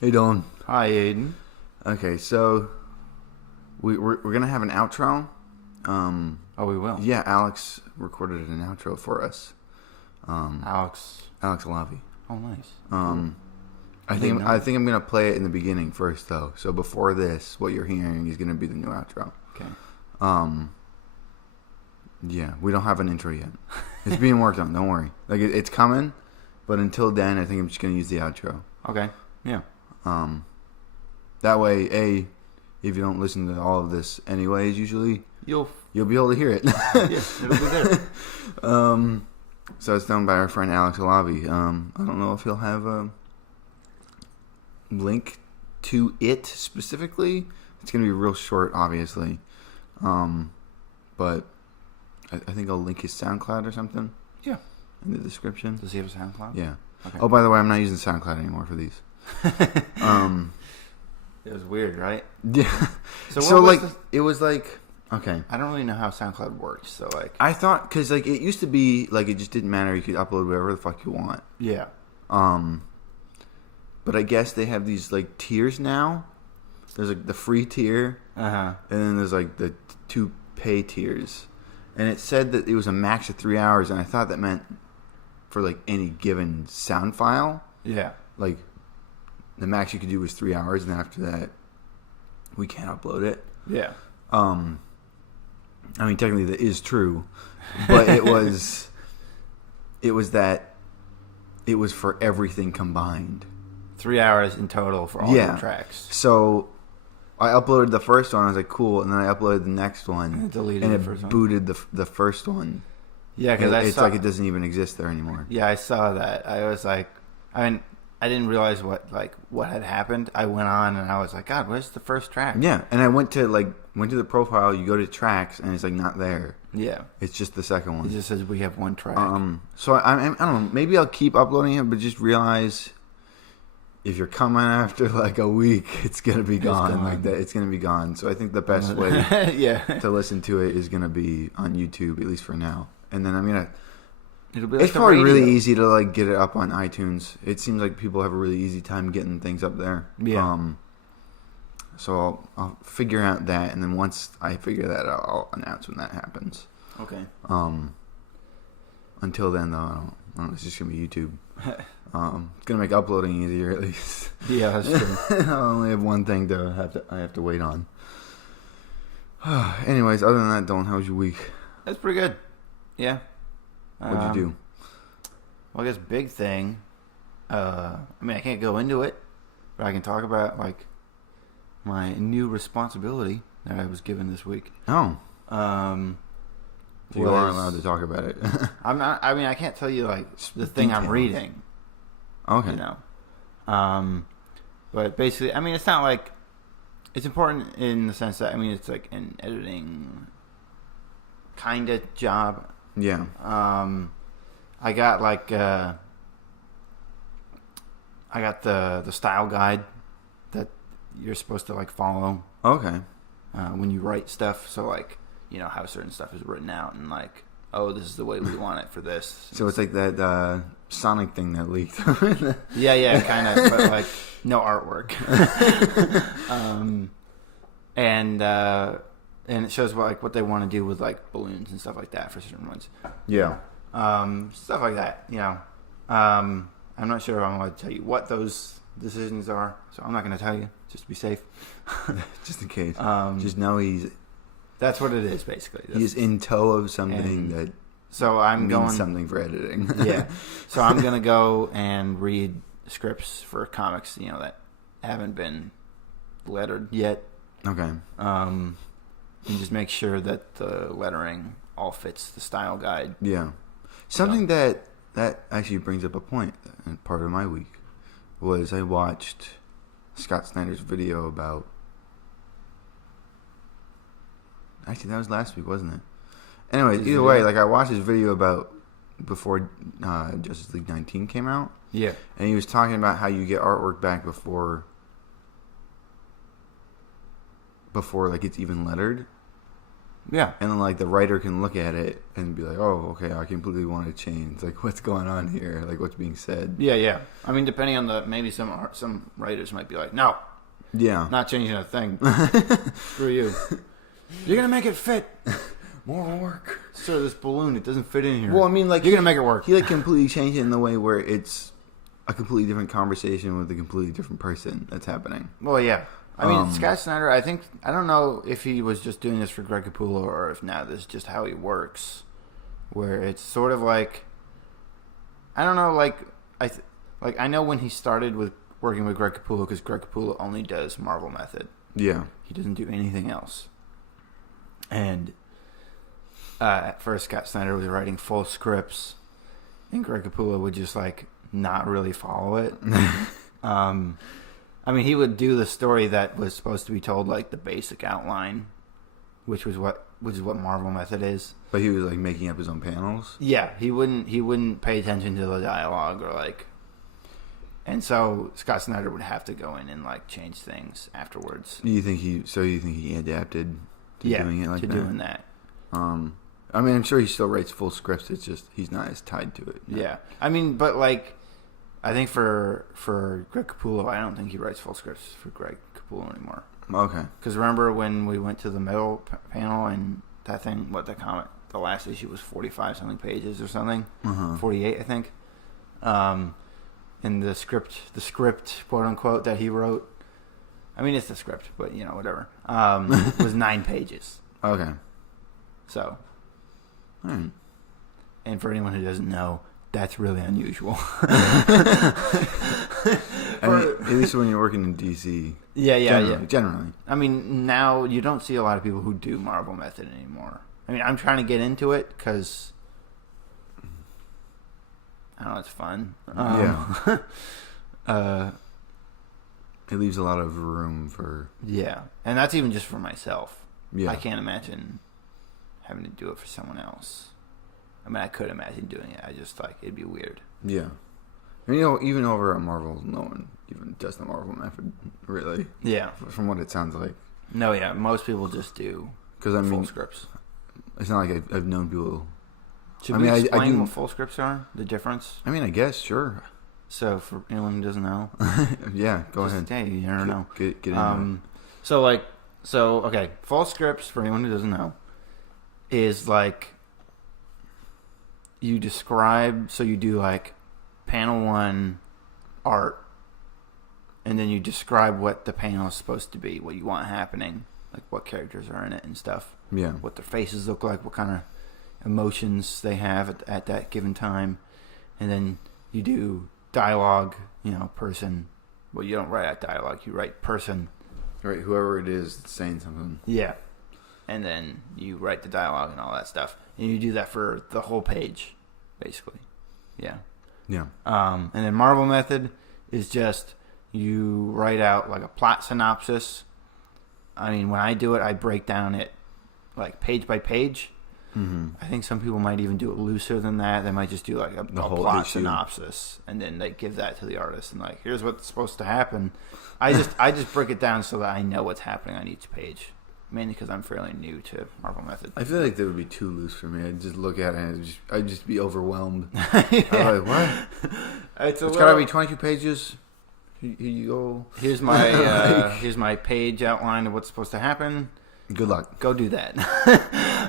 Hey, Dylan. Hi, Aiden. Okay, so we're gonna have an outro. We will. Yeah, Alex recorded an outro for us. Alex Alavi. Oh, nice. I think I'm gonna play it in the beginning first, though. So before this, what you're hearing is gonna be the new outro. Okay. Yeah, we don't have an intro yet. It's being worked on. Don't worry. Like it's coming, but until then, I think I'm just gonna use the outro. Okay. Yeah. That way, if you don't listen to all of this anyways, usually You'll be able to hear it. Yeah, it'll be there. So it's done by our friend Alex Alavi. I don't know if he'll have a link to it specifically. It's going to be real short, obviously. But I think I'll link his SoundCloud or something. Yeah. In the description. Does he have a SoundCloud? Yeah. Okay. Oh, by the way, I'm not using SoundCloud anymore for these. It was weird, right? Yeah. So like, it was like... Okay. I don't really know how SoundCloud works, so like... I thought... Because, like, it used to be, like, it just didn't matter. You could upload whatever the fuck you want. Yeah. But I guess they have these, like, tiers now. There's, like, the free tier. Uh-huh. And then there's, like, the 2 pay tiers. And it said that it was a max of 3 hours, and I thought that meant for, like, any given sound file. Yeah. Like, the max you could do was 3 hours, and after that, we can't upload it. Yeah. I mean, technically that is true, but it was for everything combined. 3 hours in total for all the tracks. So I uploaded the first one. I was like, cool, and then I uploaded the next one, and it deleted and the it first one. booted the first one. Yeah, because it's like it doesn't even exist there anymore. Yeah, I saw that. I was like, I didn't realize what had happened. I went on and I was like, God, where's the first track? Yeah, and I went to the profile. You go to tracks, and it's like not there. Yeah, it's just the second one. It just says we have one track. So I don't know. Maybe I'll keep uploading it, but just realize if you're coming after like a week, it's gonna be gone. Like that, it's gonna be gone. So I think the best way to listen to it is gonna be on YouTube, at least for now. And then I'm gonna. It'll be like it's probably really easy to like get it up on iTunes. It seems like people have a really easy time getting things up there. Yeah. So I'll figure out that, and then once I figure that out, I'll announce when that happens. Okay. Until then, though, I don't know. It's just gonna be YouTube. It's gonna make uploading easier, at least. Yeah, that's true. I only have one thing I have to wait on. Anyways, other than that, Dylan, how was your week? That's pretty good. Yeah. What'd you do? Well, I guess big thing. I can't go into it, but I can talk about like my new responsibility that I was given this week. Oh. You are allowed to talk about it. I'm not. I mean, I can't tell you like the thing I'm reading. Okay. You know. But basically, I mean, it's not like it's important in the sense that it's like an editing kind of job. Yeah. I got like I got the style guide that you're supposed to like follow. Okay. When you write stuff, so like how certain stuff is written out and like, oh, this is the way we want it for this. So it's like that Sonic thing that leaked. yeah, kind of, but like no artwork. And it shows what they want to do with like balloons and stuff like that for certain ones. Yeah. Stuff like that, I'm not sure if I'm allowed to tell you what those decisions are, so I'm not going to tell you, just to be safe. Just in case. Just know that's what it is, basically. He's in tow of something that so I'm means going something for editing. Yeah. So I'm going to go and read scripts for comics, that haven't been lettered yet. Okay. And just make sure that the lettering all fits the style guide. Yeah. Something that actually brings up a point. And part of my week was I watched Scott Snyder's video about. Actually, that was last week, wasn't it? Anyway, either way, like I watched his video about before Justice League 19 came out. Yeah. And he was talking about how you get artwork back before like it's even lettered. Yeah. And then, like, the writer can look at it and be like, oh, okay, I completely want to change. Like, what's going on here? Like, what's being said? Yeah. I mean, depending on maybe some writers might be like, no. Yeah. Not changing a thing. Screw you. You're going to make it fit. More work. So this balloon, it doesn't fit in here. Well, I mean, like... You're going to make it work. He, like, completely changed it in the way where it's a completely different conversation with a completely different person that's happening. Well, yeah. I mean, Scott Snyder, I don't know if he was just doing this for Greg Capullo or if now this is just how he works. Where it's sort of like... I don't know, I know when he started with working with Greg Capullo, because Greg Capullo only does Marvel Method. Yeah. He doesn't do anything else. And at first, Scott Snyder was writing full scripts, and Greg Capullo would just, like, not really follow it. I mean, he would do the story that was supposed to be told, like, the basic outline, which is what Marvel Method is. But he was, like, making up his own panels? Yeah, he wouldn't pay attention to the dialogue or, like... And so Scott Snyder would have to go in and, like, change things afterwards. You think he adapted to doing it like that? Yeah, to doing that. I mean, I'm sure he still writes full scripts. It's just he's not as tied to it. No. Yeah. I mean, but, like, I think for Greg Capullo, I don't think he writes full scripts for Greg Capullo anymore. Okay. Because remember when we went to the metal panel and that thing, the last issue was 45-something pages or something? 48, I think. And the script, quote-unquote, that he wrote, I mean, it's the script, but, you know, whatever, was 9 pages. Okay. So. Right. And for anyone who doesn't know, that's really unusual. At least when you're working in DC. Yeah. Generally. I mean, now you don't see a lot of people who do Marvel Method anymore. I mean, I'm trying to get into it because... I don't know, it's fun. It leaves a lot of room for... Yeah, and that's even just for myself. Yeah. I can't imagine having to do it for someone else. I mean, I could imagine doing it. I just, like, it'd be weird. Yeah. I mean, you know, even over at Marvel, no one even does the Marvel Method, really. Yeah. From what it sounds like. No, yeah, most people just do full scripts. It's not like I've known people... Should we explain what full scripts are? The difference? I mean, I guess, sure. So, for anyone who doesn't know. Yeah, go ahead. Hey, you never know. Get into it. Okay, full scripts, for anyone who doesn't know, is like you describe, so you do like panel 1 art, and then you describe what the panel is supposed to be, what you want happening, like what characters are in it and stuff. Yeah. What their faces look like, what kind of emotions they have at that given time, and then you do dialogue, you know, person. Well, you don't write out dialogue, you write person. Right, whoever it is that's saying something. Yeah. And then you write the dialogue and all that stuff. And you do that for the whole page, basically. Yeah. Yeah. And then Marvel Method is just you write out like a plot synopsis. I mean, when I do it, I break down it like page by page. Mm-hmm. I think some people might even do it looser than that. They might just do like a plot synopsis, and then they give that to the artist, and like, here's what's supposed to happen. I just break it down so that I know what's happening on each page, mainly because I'm fairly new to Marvel Method. I feel like that would be too loose for me. I'd just look at it and I'd just be overwhelmed. Yeah. I'm like, what? It's gotta be 22 pages. Here you go. Here's my page outline of what's supposed to happen. Good luck. Go do that.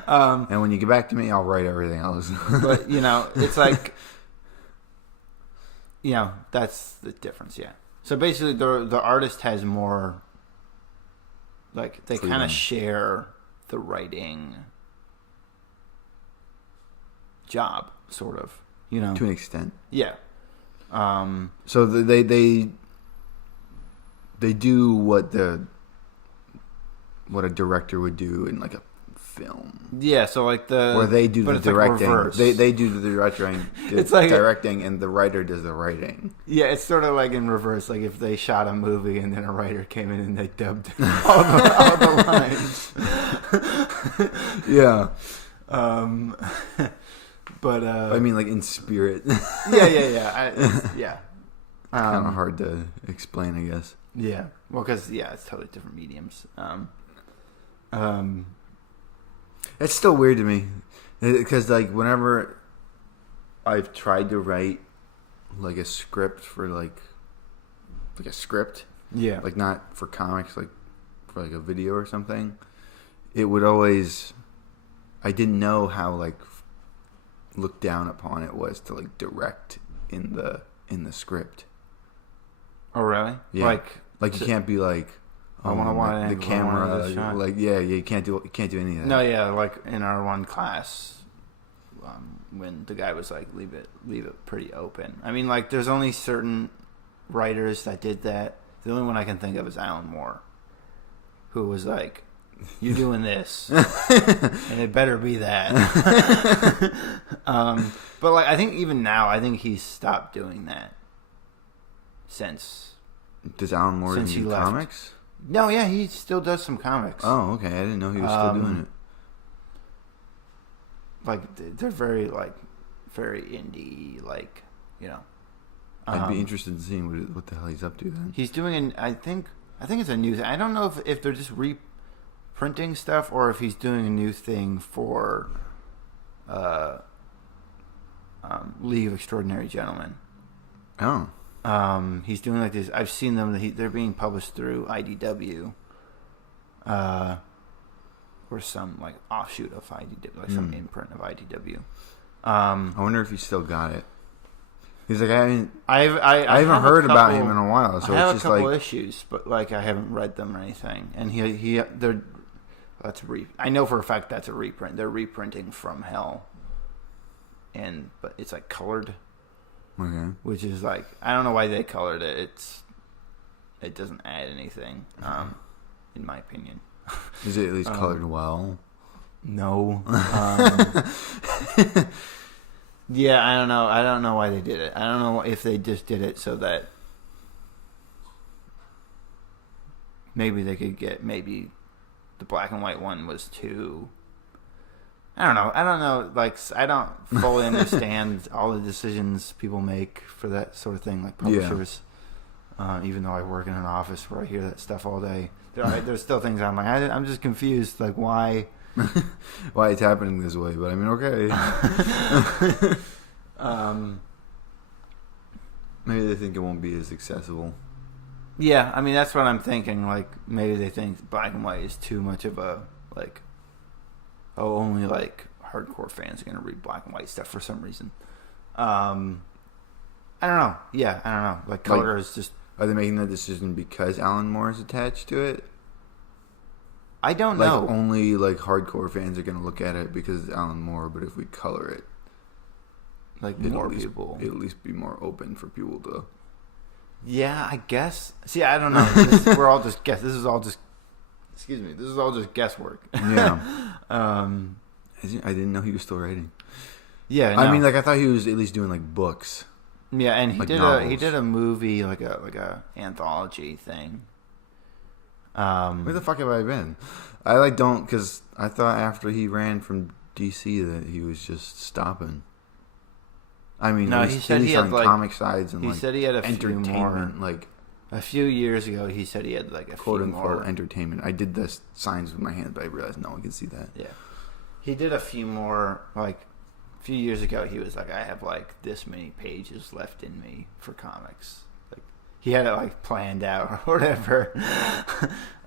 And when you get back to me, I'll write everything else. But, you know, it's like, you know, that's the difference, yeah. So basically, the artist has more, like, they kind of share the writing job, sort of, you know. To an extent. Yeah. So they do what a director would do in like a film. Yeah, so like where they do the directing. Like they do the directing. It's like directing, and the writer does the writing. Yeah, it's sort of like in reverse. Like if they shot a movie and then a writer came in and they dubbed all the lines. Yeah. But I mean, like in spirit. Yeah. Kind of hard to explain, I guess. Yeah. Well, because it's totally different mediums. It's still weird to me because like whenever I've tried to write like a script for like a script, yeah, like not for comics, like for like a video or something, it would always. I didn't know how like looked down upon it was to like direct in the script. Oh really? Yeah. Like you can't be like. I want the camera, like you can't do any of that. No, yeah, like in our one class, when the guy was like, leave it pretty open. I mean, like there's only certain writers that did that. The only one I can think of is Alan Moore, who was like, "You doing this, and it better be that." But like, I think even now, I think he's stopped doing that since. Does Alan Moore do comics? No, yeah, he still does some comics. Oh, okay. I didn't know he was still doing it. Like they're very indie, like you know. I'd be interested in seeing what the hell he's up to then. He's doing I think it's a new thing. I don't know if they're just reprinting stuff or if he's doing a new thing for League of Extraordinary Gentlemen. Oh. He's doing like this. I've seen them. They're being published through IDW, or some like offshoot of IDW, like some imprint of IDW. I wonder if he still got it. He's like, I haven't heard about him in a while. So I have it's just a couple like issues, but like I haven't read them or anything. And I know for a fact that's a reprint. They're reprinting From Hell, but it's like colored. Okay. Which is like, I don't know why they colored it. It doesn't add anything, in my opinion. Is it at least colored well? No. Yeah, I don't know. I don't know why they did it. I don't know if they just did it so that maybe they could maybe the black and white one was too. I don't know. Like, I don't fully understand all the decisions people make for that sort of thing, like publishers. Yeah. Even though I work in an office where I hear that stuff all day, there's still things I'm like, I'm just confused, like why it's happening this way. But I mean, okay. Maybe they think it won't be as accessible. Yeah, I mean that's what I'm thinking. Like maybe they think black and white is too much of a like. Oh, only like hardcore fans are gonna read black and white stuff for some reason. I don't know. Yeah, I don't know. Like color is just. Are they making that decision because Alan Moore is attached to it? I don't know. Like only like hardcore fans are gonna look at it because it's Alan Moore, but if we color it, like more people, it'll at least be more open for people to. Yeah, I guess. See, I don't know. We're all just guess. This is all just guesswork. Yeah. I didn't know he was still writing. Yeah, no. I mean, like I thought he was at least doing like books. Yeah, and he like did novels. he did a movie like a anthology thing. Where the fuck have I been? I don't because I thought after he ran from DC that he was just stopping. I mean, no, he said he had like comic sides and he said he had a few more. Like a few years ago, he said he had like a quote few unquote more entertainment. I did the signs with my hands, but I realized no one can see that. Yeah, he did a few more. Like a few years ago, he was like, I have like this many pages left in me for comics. Like he had it like planned out or whatever.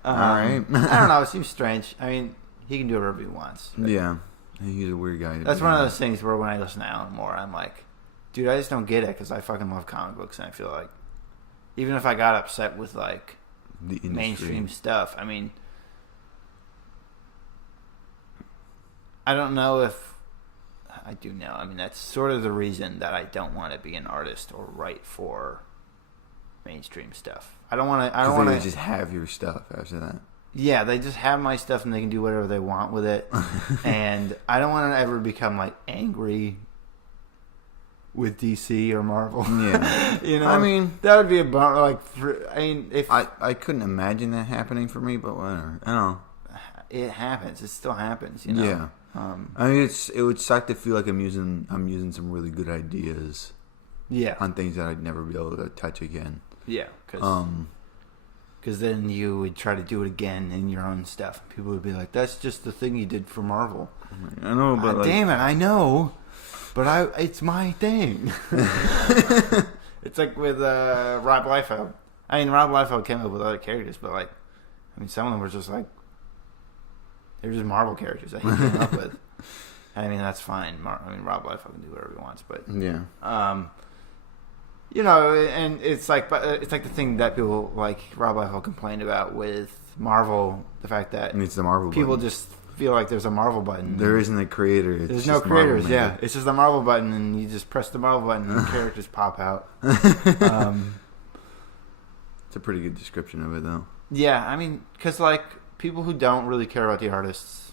All right. I don't know. It seems strange. I mean, he can do whatever he wants. Yeah, he's a weird guy. That's one of those things where when I listen to Alan Moore, I'm like, dude, I just don't get it because I fucking love comic books, and I feel like even if I got upset with like the mainstream stuff, I mean, I don't know if I do know. I mean, that's sort of the reason that I don't want to be an artist or write for mainstream stuff. I don't want to. I don't want to just have your stuff after that. Yeah, they just have my stuff and they can do whatever they want with it. And I don't want to ever become like angry with DC or Marvel. Yeah, you know. I mean, that would be a bummer. Like, if I couldn't imagine that happening for me, but whatever. I don't know. It happens. It still happens. You know. Yeah. I mean, it would suck to feel like I'm using some really good ideas. Yeah. On things that I'd never be able to touch again. Yeah. Cause Because then you would try to do it again in your own stuff. People would be like, "That's just the thing you did for Marvel." I know, but like, damn it, I know, but it's my thing. It's like with Rob Liefeld. I mean, Rob Liefeld came up with other characters, but like, I mean, some of them were just like, they're just Marvel characters that he came up with. I mean, that's fine. I mean, Rob Liefeld can do whatever he wants, but yeah. You know, and it's like the thing that people like Rob Liefeld complained about with Marvel, the fact that it's the Marvel people button. just feel like there's a Marvel button. There isn't a creator. It's there's just no creators. Marvel, yeah, it's just the Marvel button, and you just press the Marvel button, and characters pop out. It's a pretty good description of it, though. Yeah, I mean, because like people who don't really care about the artists,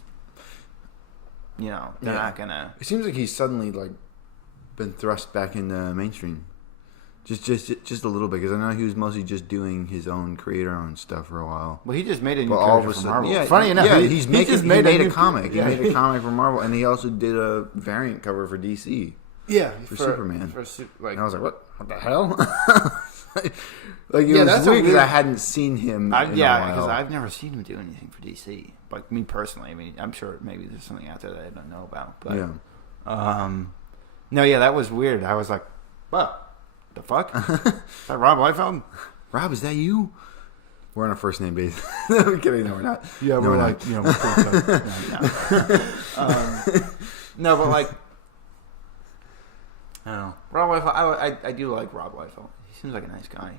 you know, they're not gonna. It seems like he's suddenly like been thrust back into mainstream. Just a little bit, because I know he was mostly just doing his own creator-owned stuff for a while. Well, he just made a new character for Marvel. Yeah, funny enough, he made a comic. Yeah. He made a comic for Marvel, and he also did a variant cover for DC. Yeah, for Superman. And I was like, what the hell? Like it was weird because I hadn't seen him. In a while. Because I've never seen him do anything for DC. Like me personally, I mean, I'm sure maybe there's something out there that I don't know about. But that was weird. I was like, what? The fuck? Is that Rob Liefeld? Rob, is that you? We're on a first name basis. No, I'm kidding. No, we're not. Yeah, no, we're like, you know, we're pretty close. No, but like, I don't know. Rob Liefeld, I do like Rob Liefeld. He seems like a nice guy.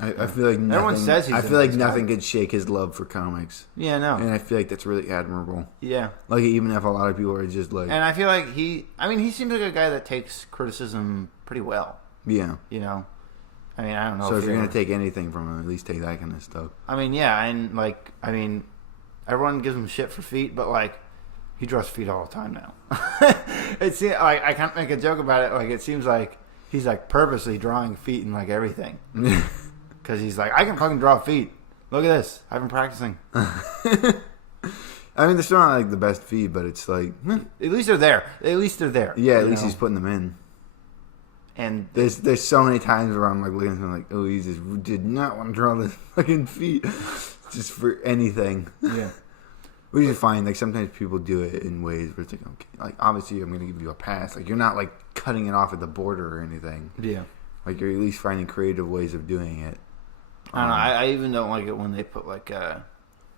I feel like nothing, everyone says he's I feel like nothing guy. could shake his love for comics. Yeah, no. And I feel like that's really admirable. Yeah. Like even if a lot of people are just like, and I feel like he seems like a guy that takes criticism pretty well. Yeah. You know? I mean, I don't know. So if you're going to take anything from him, at least take that kind of stuff. I mean, yeah, and like, I mean, everyone gives him shit for feet, but like, he draws feet all the time now. It's like, I can't make a joke about it. Like, it seems like he's like purposely drawing feet and like everything. Because he's like, I can fucking draw feet. Look at this. I've been practicing. I mean, they're still not like the best feet, but it's like, at least they're there. At least they're there. Yeah, at least he's putting them in. And there's so many times where I'm like looking at him like, oh, he just did not want to draw the fucking feet, just for anything. Yeah, which is fine. Like sometimes people do it in ways where it's like, okay, like obviously I'm gonna give you a pass. Like you're not like cutting it off at the border or anything. Yeah, like you're at least finding creative ways of doing it. I don't know. I even don't like it when they put like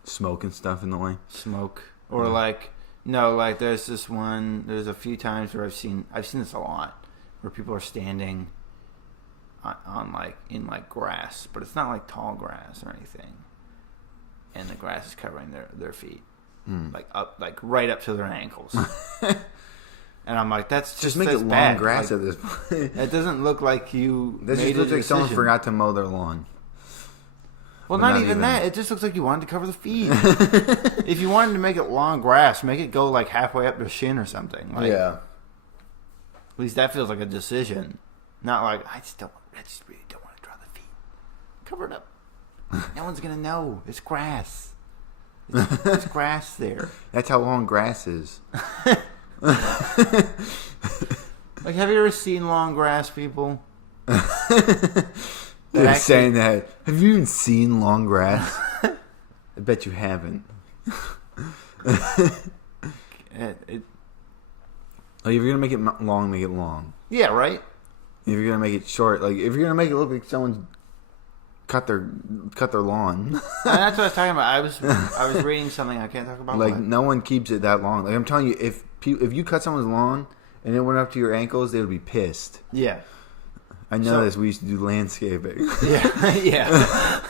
smoke and stuff in the way. Smoke or like no, like there's this one. There's a few times where I've seen this a lot. Where people are standing on like in like grass, but it's not like tall grass or anything, and the grass is covering their feet, like up, like right up to their ankles. And I'm like, that's just make it long bad. grass like, at this point. It doesn't look like you. This made just looks a like someone decision. forgot to mow their lawn. Well, not even that. It just looks like you wanted to cover the feet. If you wanted to make it long grass, make it go like halfway up their shin or something. Like, yeah. At least that feels like a decision. Not like, I just really don't want to draw the feet. Cover it up. No one's going to know. It's grass. It's grass there. That's how long grass is. Like, have you ever seen long grass, people? They're saying that. Have you even seen long grass? I bet you haven't. Like if you're gonna make it long, make it long. Yeah, right. If you're gonna make it short, like if you're gonna make it look like someone's cut their lawn. And that's what I was talking about. I was reading something I can't talk about. Like no one keeps it that long. Like I'm telling you, if you cut someone's lawn and it went up to your ankles, they would be pissed. Yeah. I know this. We used to do landscaping. Yeah, yeah.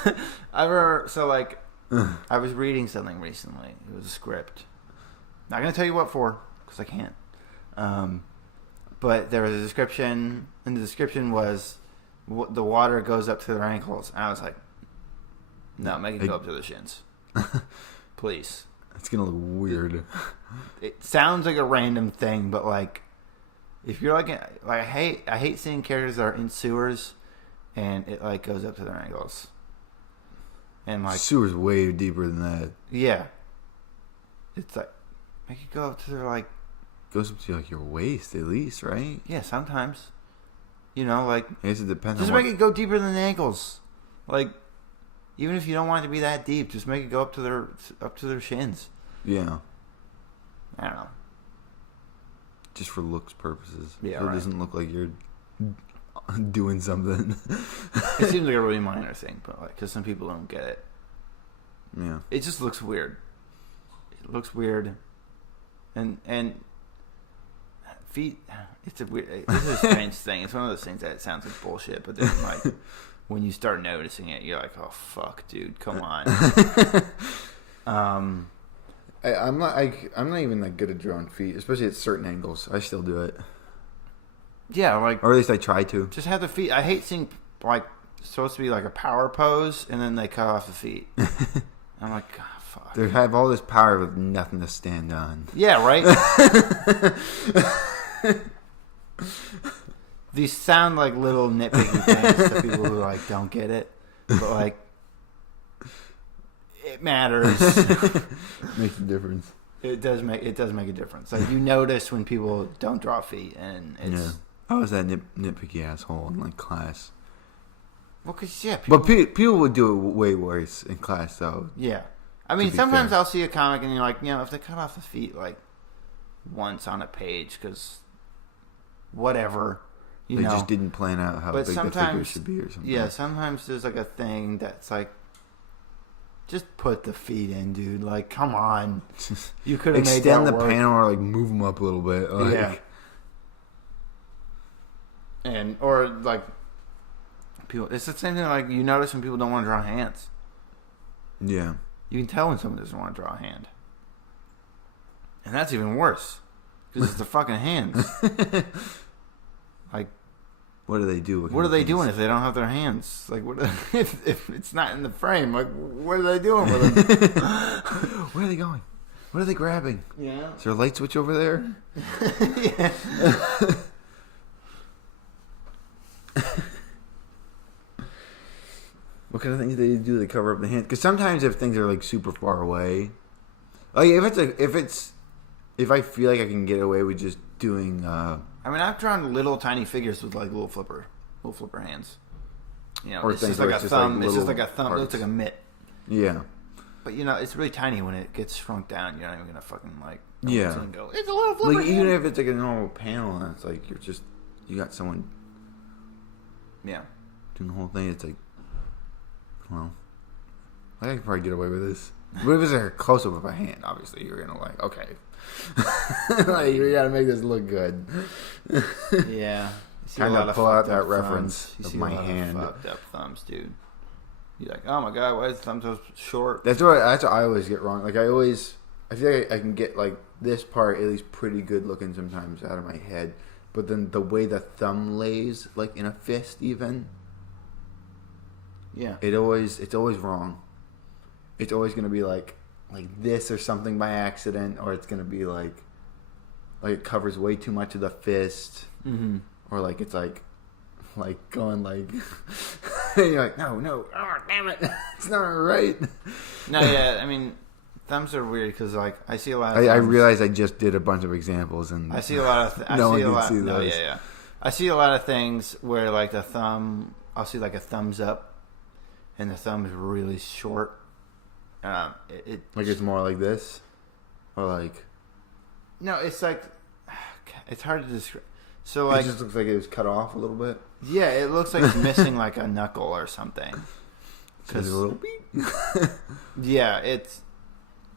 I was reading something recently. It was a script. Not gonna tell you what for, because I can't. But there was a description, and the description was the water goes up to their ankles. And I was like, no, make it go up to the shins. Please. It's going to look weird. It sounds like a random thing, but like, if you're like I hate seeing characters that are in sewers and it like goes up to their ankles. And like sewer's way deeper than that. Yeah. It's like, make it go up to their like, goes up to like your waist at least, right? Yeah, sometimes. You know, like I guess it depends. Just make it go deeper than the ankles. Like, Even if you don't want it to be that deep, just make it go up to their shins. Yeah. I don't know. Just for looks purposes. Yeah, so it doesn't look like you're doing something. It seems like a really minor thing, but like, because some people don't get it. Yeah. It just looks weird. It looks weird, and feet. It's a strange thing. It's one of those things that it sounds like bullshit, but then like when you start noticing it, you're like, oh fuck, dude, come on. I'm not even that good at drawing feet, especially at certain angles. I still do it. Yeah, like, or at least I try to. Just have the feet. I hate seeing like supposed to be like a power pose, and then they cut off the feet. I'm like, God, fuck. They have all this power with nothing to stand on. Yeah, right. These sound like little nitpicky things to people who like don't get it, but like it matters. Makes a difference. It does make a difference. Like you notice when people don't draw feet, and it's. Yeah. I was that nitpicky asshole in like class. Well, cause yeah, people would do it way worse in class though. Yeah, I mean sometimes I'll see a comic and you're like, if they cut off the feet like once on a page, because whatever, they just didn't plan out how big the figure should be or something. Yeah, sometimes there's like a thing that's like, just put the feet in, dude. Like, come on, you could have made that extend the work. panel or like move them up a little bit. Like, yeah. Or like people, it's the same thing. Like you notice when people don't want to draw hands. Yeah, you can tell when someone doesn't want to draw a hand, and that's even worse because it's the fucking hands. Like, what do they do? What are they doing if they don't have their hands? Like, what if it's not in the frame? Like, what are they doing with them? Where are they going? What are they grabbing? Yeah, is there a light switch over there? Yeah. What kind of things do they do to cover up the hand? Because sometimes if things are like super far away, like if I feel like I can get away with just doing. I mean, I've drawn little tiny figures with like little flipper hands. Or it's just like a thumb. It's just like a thumb. It looks like a mitt. Yeah. But it's really tiny when it gets shrunk down. You're not even gonna fucking like. Yeah. Go, it's a little flipper. Like even if it's like a normal panel, and it's like you got someone. Yeah. Doing the whole thing, it's like, well, I can probably get away with this. But if it was like a close up of a hand, obviously you're gonna like, okay, like you gotta make this look good. Yeah. Kind of pull out that reference of my hand. Fucked up thumbs, dude. You're like, oh my god, why is the thumb so short? That's what I always get wrong. Like I feel like I can get like this part at least pretty good looking sometimes out of my head. But then the way the thumb lays, like in a fist, even, yeah, it's always wrong. It's always gonna be like this or something by accident, or it's gonna be like it covers way too much of the fist, or like it's like going like, and you're like, no, oh damn it, it's not right. No, yeah, I mean. Thumbs are weird because, like, I see a lot of. I realize I just did a bunch of examples, and I see a lot of. no one can see those. No, yeah. I see a lot of things where, like, the thumb. I'll see like a thumbs up, and the thumb is really short. Like it's more like this, or like. No, it's like, it's hard to describe. So like, it just looks like it was cut off a little bit. Yeah, it looks like it's missing like a knuckle or something. Because a little beep. Yeah, it's.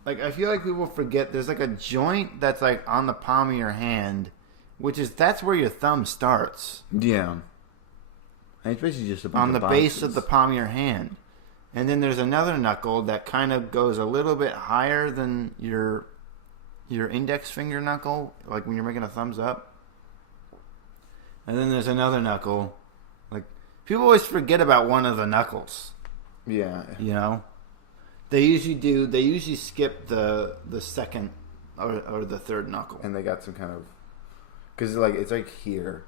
Like, I feel like people forget there's, like, a joint that's, like, on the palm of your hand, that's where your thumb starts. Yeah. And it's basically just a bunch on the base of the palm of your hand. And then there's another knuckle that kind of goes a little bit higher than your index finger knuckle, like when you're making a thumbs up. And then there's another knuckle. Like, people always forget about one of the knuckles. Yeah. They usually skip the second or the third knuckle. And they got some kind of, because it's like here.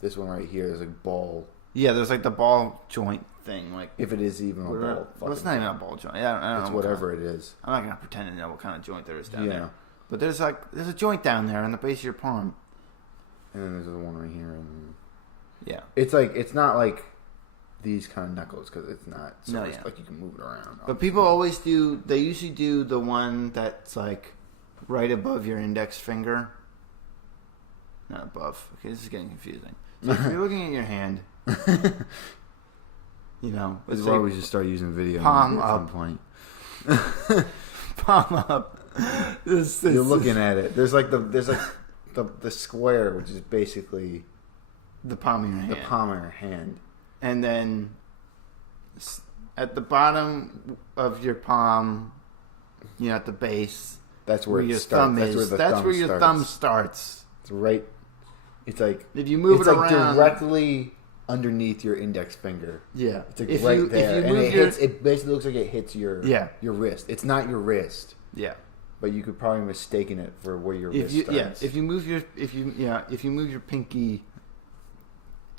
This one right here is like ball. Yeah, there's like the ball joint thing. Like if it is even a ball. Well, it's not even a ball joint. I don't know. It's whatever it is. I'm not going to pretend to know what kind of joint there is down there. But there's a joint down there on the base of your palm. And then there's the one right here. And yeah. It's like, it's not like these kind of knuckles because it's not like you can move it around. But people always do. They usually do the one that's like right above your index finger. Not above. Okay, this is getting confusing. So if you're looking at your hand, you know, this is why we should start using video. Palm at up. some point. Palm up. You're looking at it. There's the square, which is basically the palm of your hand. The palm of your hand. And then at the bottom of your palm, you know, at the base, that's where your thumb is. That's where your thumb starts. It's right. It's like if you move it around, like directly underneath your index finger. Yeah, it's like right there, and it basically looks like it hits your wrist. It's not your wrist. Yeah, but you could probably mistake it for where your wrist starts. Yeah, if you move your pinky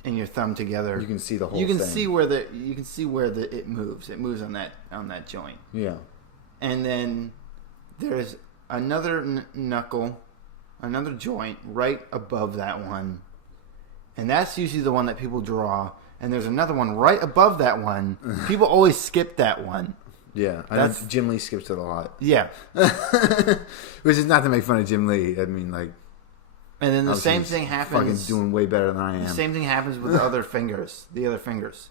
and your thumb together, you can see the whole. You can see where it moves. It moves on that joint. Yeah, and then there's another knuckle, another joint right above that one, and that's usually the one that people draw. And there's another one right above that one. People always skip that one. Yeah, that's Jim Lee skips it a lot. Yeah, which is not to make fun of Jim Lee. I mean, like, and then the same thing happens. Fucking doing way better than I am. The same thing happens with the other fingers. The other fingers.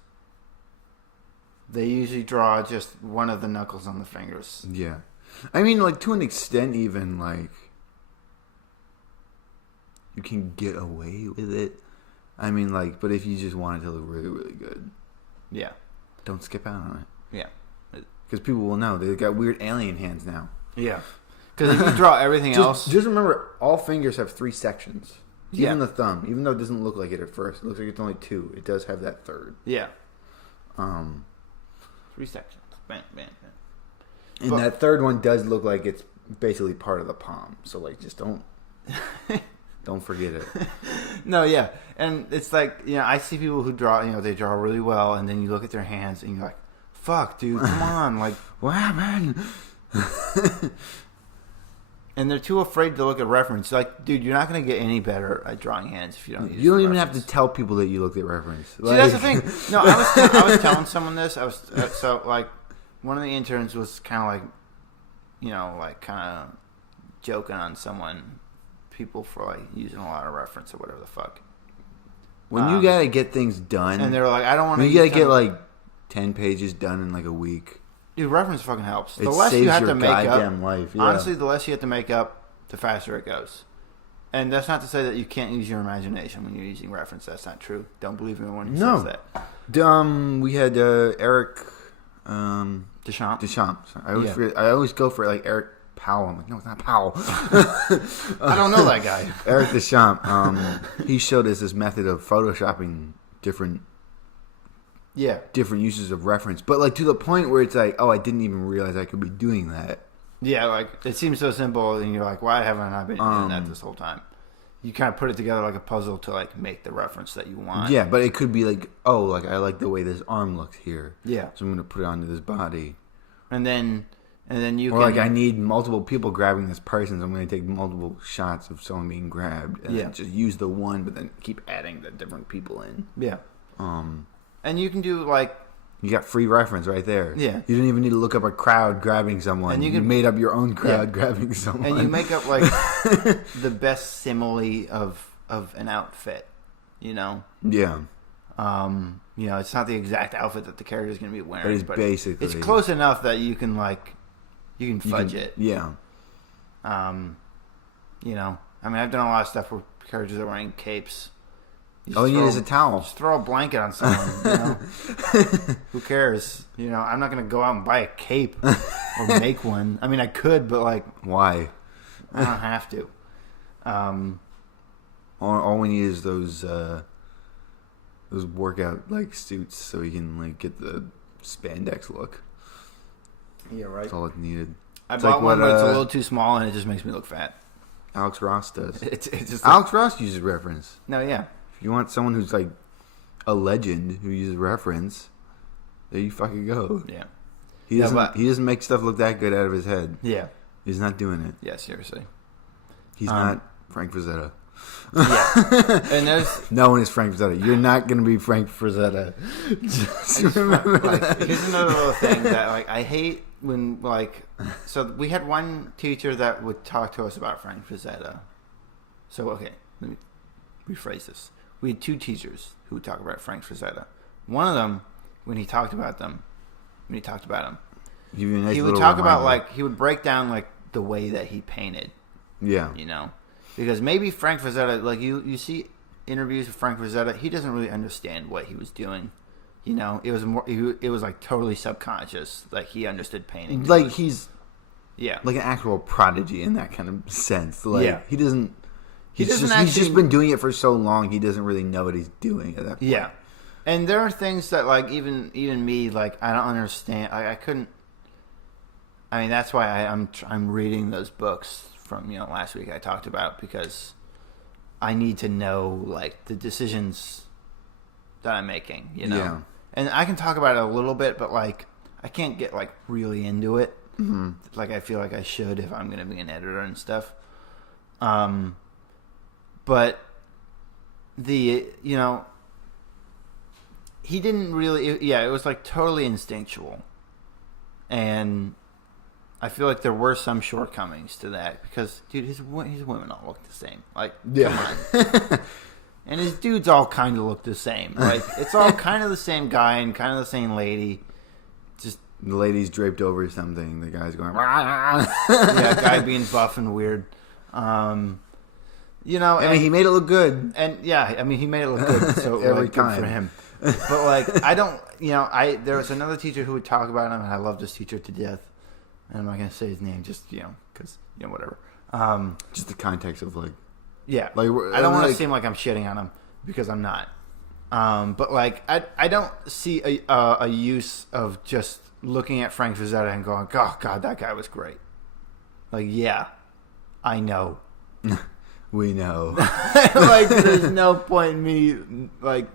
They usually draw just one of the knuckles on the fingers. Yeah, I mean, like to an extent, even like you can get away with it. I mean, like, but if you just want it to look really, really good, yeah, don't skip out on it. Yeah. Because people will know. They've got weird alien hands now. Yeah. Because if you draw everything else... Just remember, all fingers have 3 sections. Yeah. Even the thumb. Even though it doesn't look like it at first. It looks like it's only 2. It does have that third. Yeah. 3 sections. Bam, bam, bam. And that third one does look like it's basically part of the palm. So, like, just don't... don't forget it. No, yeah. And it's like, you know, I see people who draw, you know, they draw really well. And then you look at their hands and you're like, fuck, dude, come on, like, what happened? And they're too afraid to look at reference. Like, dude, you're not going to get any better at drawing hands if you don't use. You don't even have to tell people that you looked at reference. See, that's the thing. No, I was telling someone this. So like, one of the interns was kind of like, you know, like kind of joking on people for like using a lot of reference or whatever the fuck. When you gotta get things done, and they're like, I don't want to. You gotta get like 10 pages done in like a week. Dude, reference fucking helps. The less you have to make up, life. Yeah. Honestly, the less you have to make up, the faster it goes. And that's not to say that you can't use your imagination when you're using reference. That's not true. Don't believe anyone who says that. We had Eric Deschamps. I always go for like Eric Powell. I'm like, no, it's not Powell. I don't know that guy. Eric Deschamps. He showed us this method of photoshopping different uses of reference, but like to the point where it's like, oh, I didn't even realize I could be doing that. Yeah, like it seems so simple, and you're like, why haven't I been doing that this whole time? You kind of put it together like a puzzle to like make the reference that you want. Yeah, but it could be like, oh, like I like the way this arm looks here. Yeah, so I'm gonna put it onto this body, and then you. Or like I need multiple people grabbing this person, so I'm gonna take multiple shots of someone being grabbed, and then just use the one, but then keep adding the different people in. Yeah. And you can do like... You got free reference right there. Yeah. You don't even need to look up a crowd grabbing someone. And you made up your own crowd grabbing someone. And you make up like the best simile of an outfit, you know? Yeah. You know, it's not the exact outfit that the character is going to be wearing. But basically... It's close enough that you can like... You can fudge it. Yeah. You know, I mean, I've done a lot of stuff where characters are wearing capes. All you need is a towel. Just throw a blanket on someone, you know? Who cares? You know, I'm not going to go out and buy a cape or make one. I mean, I could, but like... Why? I don't have to. All we need is those workout like suits so you can like get the spandex look. Yeah, right. That's all it needed. I bought one, but it's a little too small and it just makes me look fat. Alex Ross does. It's just Alex Ross uses reference. No, yeah. If you want someone who's like a legend who uses reference, there you fucking go. Yeah. He doesn't make stuff look that good out of his head. Yeah. He's not doing it. Yeah, seriously. He's not Frank Frazetta. Yeah, and there's no one is Frank Frazetta. You're not going to be Frank Frazetta. Just remember that. Here's another little thing that like I hate when like. So we had one teacher that would talk to us about Frank Frazetta. So okay, let me rephrase this. We had two teachers who would talk about Frank Frazetta. One of them, when he talked about him, he would talk about like he would break down like the way that he painted. Yeah, you know. Because maybe Frank Frazetta, like you see interviews with Frank Frazetta, he doesn't really understand what he was doing. You know, it was more, it was like totally subconscious. Like he understood painting. Like he's, like an actual prodigy in that kind of sense. Like he doesn't. He's just been doing it for so long. He doesn't really know what he's doing at that point. Yeah, and there are things that like even me like I don't understand. I couldn't. I mean, that's why I'm reading those books from last week I talked about, because I need to know like the decisions that I'm making, Yeah. And I can talk about it a little bit, but like I can't get like really into it. Mm-hmm. Like I feel like I should if I'm going to be an editor and stuff. But he didn't really. It was like totally instinctual, and I feel like there were some shortcomings to that because, dude, his women all look the same. Like, come on. And his dudes all kind of look the same. Like, it's all kind of the same guy and kind of the same lady. Just the lady's draped over something. The guy's going. Guy being buff and weird. I mean, he made it look good. And he made it look good. So every like, time good for him. But like, I don't. There was another teacher who would talk about him, and I love this teacher to death. And I'm not going to say his name just, because, whatever. Just the context of, like... Yeah. Like, I don't want to seem like I'm shitting on him, because I'm not. But, like, I don't see a use of just looking at Frank Frazetta and going, oh, God, that guy was great. Like, yeah, I know. We know. Like, there's no point in me, like...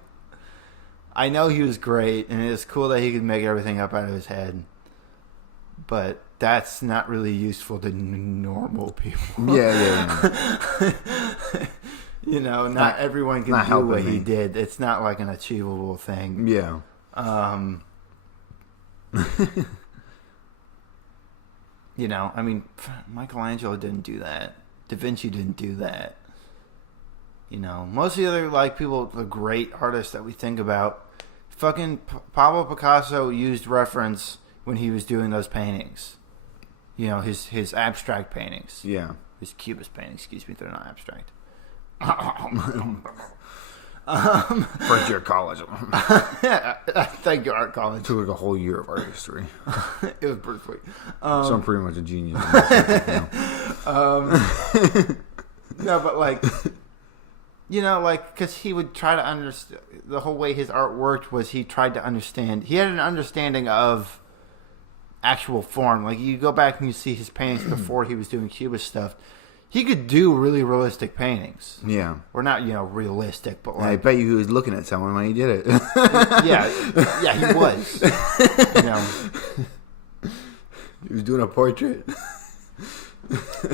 I know he was great, and it's cool that he could make everything up out of his head. But... that's not really useful to normal people. Yeah. Not everyone can do what he did. It's not like an achievable thing. Yeah. I mean, Michelangelo didn't do that. Da Vinci didn't do that. Most of the other like people, the great artists that we think about, fucking Pablo Picasso used reference when he was doing those paintings. His abstract paintings. Yeah. His cubist paintings, excuse me, they're not abstract. First year of college. Thank you, art college. It took like a whole year of art history. It was pretty sweet. So I'm pretty much a genius. No, but like, because he would try to understand, the whole way his art worked was he tried to understand, he had an understanding of actual form. Like, you go back and you see his paintings before he was doing cubist stuff. He could do really realistic paintings. Yeah. Or not, realistic, but like... I bet you he was looking at someone when he did it. Yeah, he was. He was doing a portrait.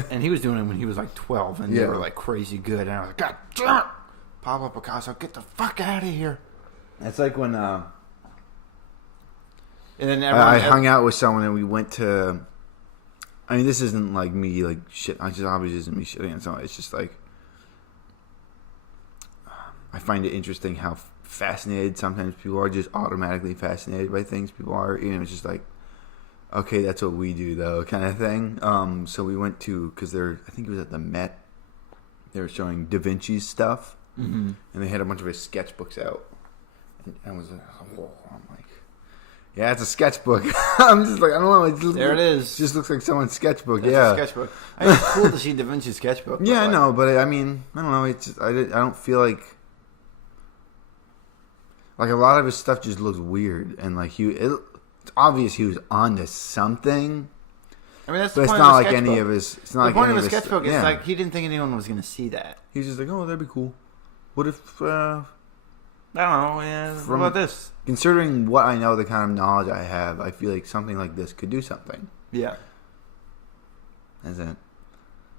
And he was doing it when he was like 12, and they were like crazy good. And I was like, God damn it! Pablo Picasso, get the fuck out of here. That's like when... And then I hung out with someone and we went to... I mean, this isn't like me, like, shit. I just obviously isn't me shitting on someone. It's just like... I find it interesting how fascinated sometimes people are, just automatically fascinated by things people are. It's just like, okay, that's what we do, though, kind of thing. So we went to... Because I think it was at the Met. They were showing Da Vinci's stuff. Mm-hmm. And they had a bunch of his sketchbooks out. And I was like, whoa, I'm like... Yeah, it's a sketchbook. I'm just like, I don't know. There it is. It just looks like someone's sketchbook. It's a sketchbook. I mean, it's cool to see Da Vinci's sketchbook. Yeah, I know, but I mean, I don't know. It's just, I don't feel like a lot of his stuff just looks weird, and like it's obvious he was onto something. I mean, that's but the point it's not of a like sketchbook. any of his. It's not the like point any of a his, sketchbook is yeah. like he didn't think anyone was going to see that. He's just like, oh, that'd be cool. What if? I don't know. Yeah, what about this? Considering what I know, the kind of knowledge I have, I feel like something like this could do something. Yeah. That's it.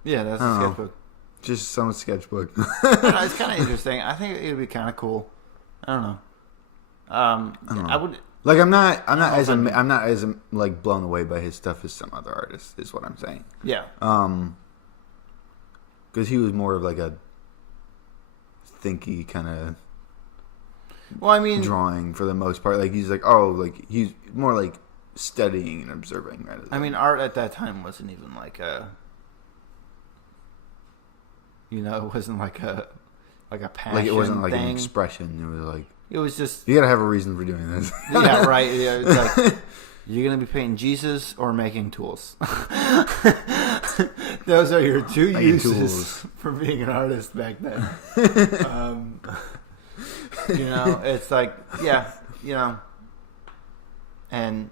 Yeah, that's a sketchbook. Just some sketchbook. It's kind of interesting. I think it would be kind of cool. I don't know. I would. Like I'm not as like blown away by his stuff as some other artists. Is what I'm saying. Yeah. Because he was more of like a thinky kind of. Well, I mean, drawing for the most part. Like he's like, oh, like he's more like studying and observing. Rather than, I mean, art at that time wasn't even like a. It wasn't like a passion. Like it wasn't like thing. an expression. It was like. It was just. You gotta have a reason for doing this. Yeah, right. Yeah, it's like you're gonna be painting Jesus or making tools. Those are your two uses for being an artist back then. It's like and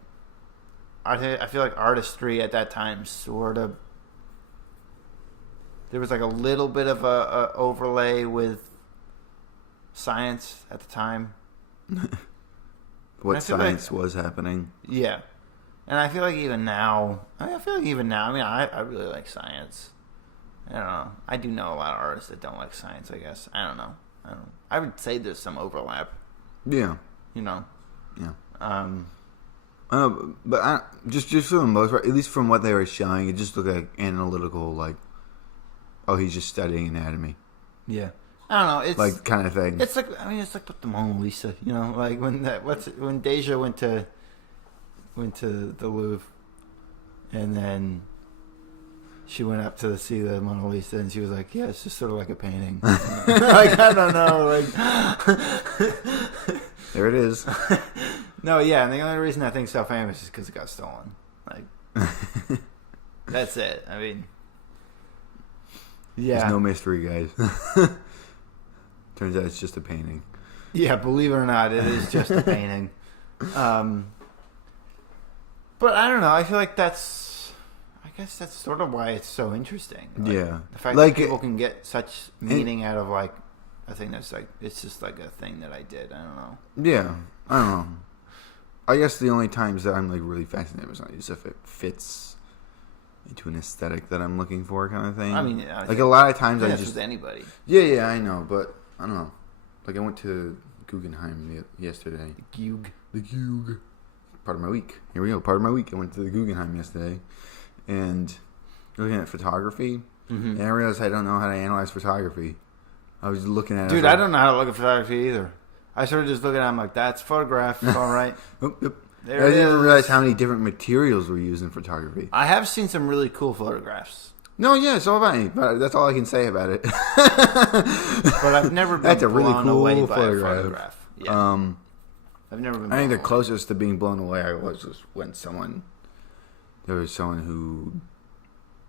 I feel like artistry at that time sort of there was like a little bit of a overlay with science at the time. What science was happening. Yeah. And I feel like even now, I really like science. I don't know. I do know a lot of artists that don't like science, I guess. I don't know. I would say there's some overlap. Yeah. Yeah. But just for the most part, at least from what they were showing, it just looked like analytical, like, oh, he's just studying anatomy. Yeah. I don't know. It's like kind of thing. It's like with the Mona Lisa, like when Deja went to the Louvre, and then she went up to see the Mona Lisa, and she was like, "Yeah, it's just sort of like a painting." Like I don't know, like there it is. No, yeah, and the only reason I think it's so famous is because it got stolen. Like that's it. I mean, yeah, there's no mystery, guys. Turns out it's just a painting. Yeah, believe it or not, it is just a painting. But I don't know. I feel like I guess that's sort of why it's so interesting. Like, yeah. The fact that people can get such meaning out of like a thing that's like, it's just like a thing that I did. I don't know. Yeah. I don't know. I guess the only times that I'm like really fascinated with something is if it fits into an aesthetic that I'm looking for, kind of thing. I mean, like a lot of times I just with anybody. Yeah, I know, but I don't know. Like I went to Guggenheim yesterday. The Gug. Part of my week. Here we go. Part of my week. I went to the Guggenheim yesterday, and looking at photography, and I realized I don't know how to analyze photography. I was looking at it. Dude, I don't know how to look at photography either. I started just looking at it, I'm like, that's photograph, all right. Yep. I didn't realize how many different materials were used in photography. I have seen some really cool photographs. No, yeah, it's all about me. But that's all I can say about it. But I've never been that's a really blown cool away by a photograph. Yeah. I've never been. I think the closest to being blown away I was when there was someone who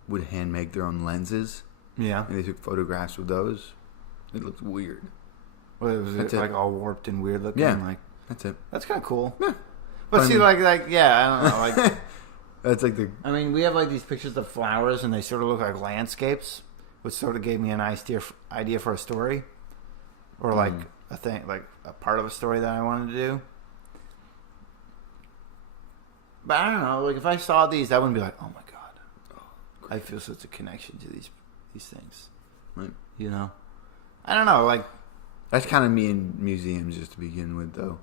would hand make their own lenses. Yeah. And they took photographs with those. It looked weird. Well, was it like all warped and weird looking? Yeah. Like, that's it. That's kind of cool. Yeah. But see, I don't know. Like, that's like I mean, we have like these pictures of flowers, and they sort of look like landscapes, which sort of gave me an idea for a story, or like a thing, like a part of a story that I wanted to do. But I don't know. Like, if I saw these, I wouldn't be like, "Oh my god, I feel such a connection to these things." Right. I don't know. Like, that's kind of me in museums just to begin with, though.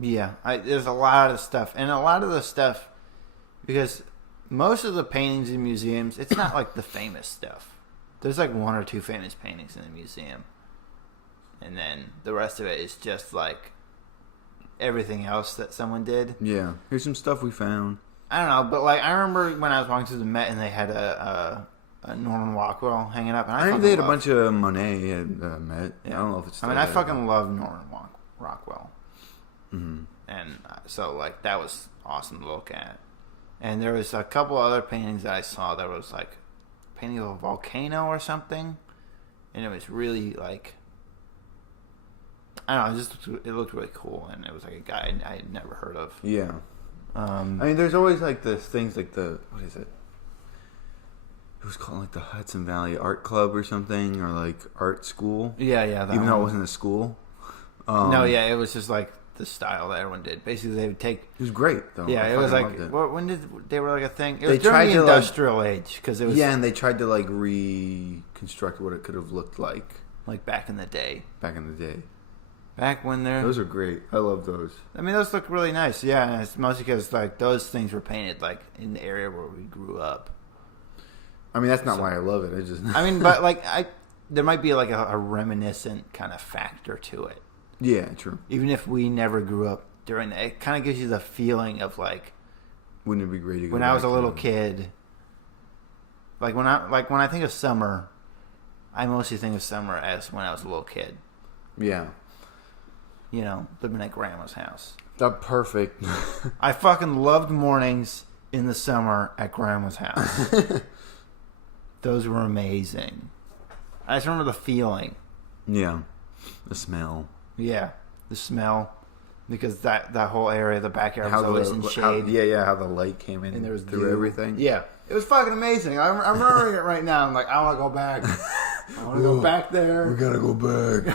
Yeah, there's a lot of stuff, and a lot of the stuff, because most of the paintings in museums, it's not like the famous stuff. There's like one or two famous paintings in the museum, and then the rest of it is just like everything else that someone did. Yeah, here's some stuff we found. I don't know, but like I remember when I was walking through the Met, and they had a Norman Rockwell hanging up, and I think they had a bunch of Monet at Met. Yeah. I don't know if it's still I fucking love Norman Rockwell. Mm-hmm. And so, like, that was awesome to look at. And there was a couple other paintings that I saw that was, like, a painting of a volcano or something. And it was really, like, I don't know, it looked really cool. And it was, like, a guy I had never heard of. Yeah. I mean, there's always, like, the things like what is it? It was called, like, the Hudson Valley Art Club or something, or, like, art school. Yeah. Even though it wasn't a school. No, yeah, it was just, like, the style that everyone did. Basically, they would take. It was great, though. Yeah, it was like when did they were like a thing? It was they during the industrial age because it was. Yeah, and they tried to like reconstruct what it could have looked like back in the day. Back in the day. Back when those are great. I love those. I mean, those look really nice. Yeah, and it's mostly because like those things were painted like in the area where we grew up. I mean, that's not why I love it. I mean, but like there might be like a reminiscent kind of factor to it. Yeah, true. Even if we never grew up during that, it kind of gives you the feeling of like. Wouldn't it be great to go when I was a little kid? Like when I think of summer, I mostly think of summer as when I was a little kid. Yeah. You know, living at grandma's house. That's perfect. I fucking loved mornings in the summer at grandma's house. Those were amazing. I just remember the feeling. Yeah. The smell. Yeah. The smell. Because that whole area, the backyard was always in shade. How the light came in and there was through everything. Yeah. It was fucking amazing. I'm remembering it right now. I'm like, I want to go back. I want to go back there. We gotta go back.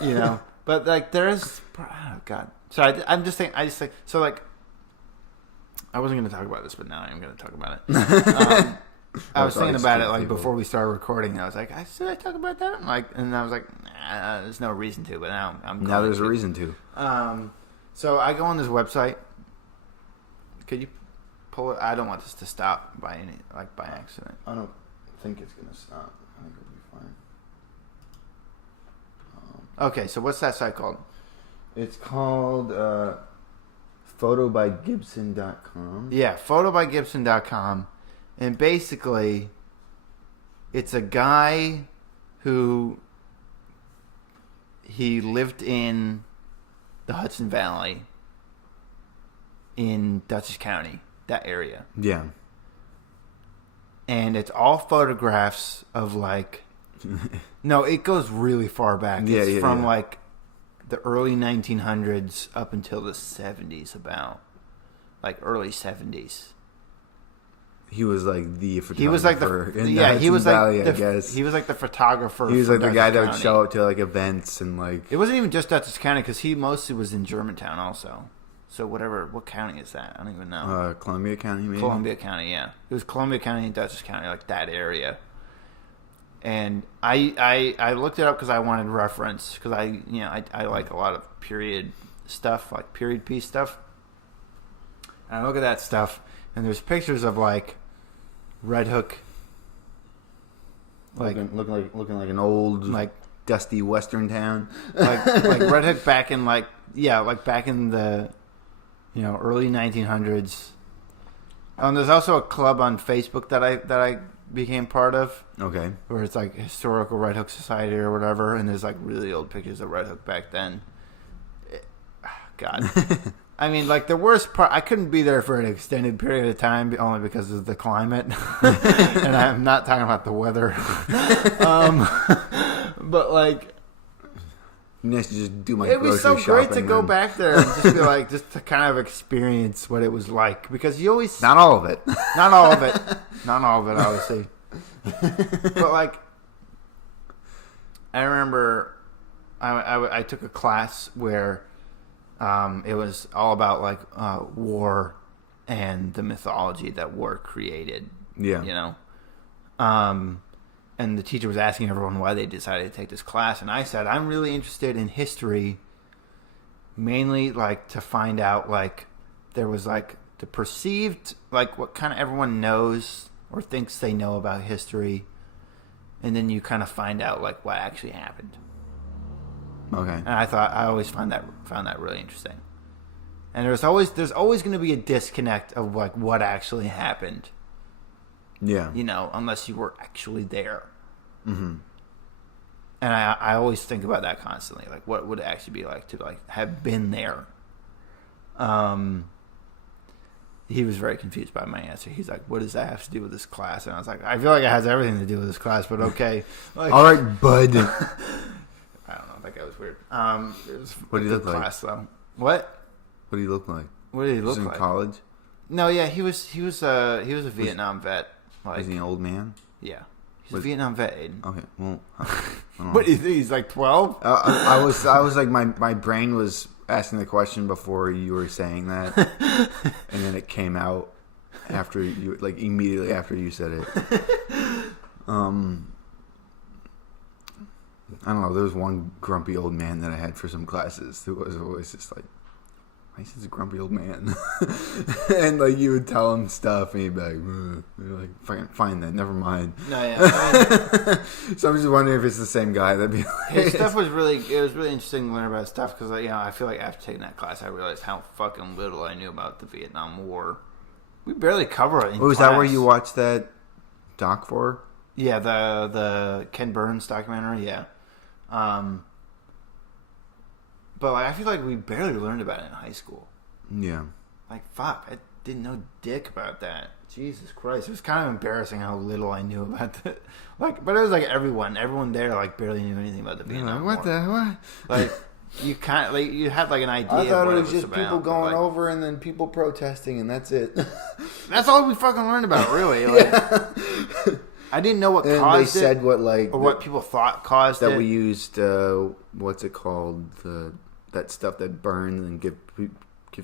You know, but like there's, oh god. So I just think, so like, I wasn't going to talk about this, but now I am going to talk about it. I was thinking about it like before we started recording. And I was like, should I talk about that? And I was like, nah, there's no reason to. But now now there's a reason to. So I go on this website. Could you pull it? I don't want this to stop by accident. I don't think it's going to stop. I think it'll be fine. Okay, so what's that site called? It's called photobygibson.com. Yeah, photobygibson.com. And basically, it's a guy who he lived in the Hudson Valley in Dutchess County, that area. Yeah. And it's all photographs of like... No, it goes really far back. It's from like the early 1900s up until the 70s, about like early 70s. He was like the photographer. He was like I guess he was like the photographer. He was like the guy that would County. show up to like events and like. It wasn't even just Dutchess County because he mostly was in Germantown also. So what county is that? I don't even know. Columbia County, maybe. Columbia County, yeah. It was Columbia County and Dutchess County, like that area. And I looked it up because I wanted reference because I like a lot of period stuff, like period piece stuff. And I look at that stuff, and there's pictures of like Red Hook, like looking like an old like dusty western town, like Red Hook back in back in the early 1900s. There's also a club on Facebook that I became part of. Okay. Where it's like Historical Red Hook Society or whatever, and there's like really old pictures of Red Hook back then. God. I mean, like the worst part, I couldn't be there for an extended period of time only because of the climate. And I'm not talking about the weather. But like, nice to just do my it'd be so great to go then. back there and just be like, just to kind of experience what it was like, because you always not all of it, obviously. But like, I remember I took a class where it was all about like war and the mythology that war created. Yeah, and the teacher was asking everyone why they decided to take this class. And I said, I'm really interested in history, mainly like to find out like there was like the perceived, like what kind of everyone knows or thinks they know about history. And then you kind of find out like what actually happened. Okay. And I always found that really interesting. And there's always going to be a disconnect of like what actually happened. Yeah. Unless you were actually there. Mm-hmm. And I always think about that constantly. Like, what would it actually be like to like have been there? He was very confused by my answer. He's like, what does that have to do with this class? And I was like, I feel like it has everything to do with this class, but okay. Like, all right, bud. I don't know. That guy was weird. It was what did he look class, like? Though. What? What did he look like? What did he look like? In college? No, yeah, he was a Vietnam vet. Like, is he an old man? Yeah. He's a Vietnam vet, Aiden. Okay, well... What do you think? He's like 12? I was like, my brain was asking the question before you were saying that. And then it came out after you, like, immediately after you said it. I don't know. There was one grumpy old man that I had for some classes who was always just like, "He's a grumpy old man," and like you would tell him stuff, and he'd be like, you're like, "Fucking fine then, never mind." No, yeah. So I'm just wondering if it's the same guy. That'd be. His stuff was really interesting to learn about his stuff because I feel like after taking that class, I realized how fucking little I knew about the Vietnam War. We barely cover it in Was class. that where you watched that doc for? Yeah, the Ken Burns documentary. Yeah. But like, I feel like we barely learned about it in high school. Yeah. Like, fuck, I didn't know dick about that. Jesus Christ. It was kind of embarrassing how little I knew about that. Like, but it was like everyone there like barely knew anything about the Vietnam War. What the what? Like, you kind of, like, you had like an idea I thought of what it was just about, people going like, over and then people protesting and that's it. That's all we fucking learned about, really. Like, yeah. I didn't know what and caused they said what like or what people thought caused that it. we used what's it called, that stuff that burns and gives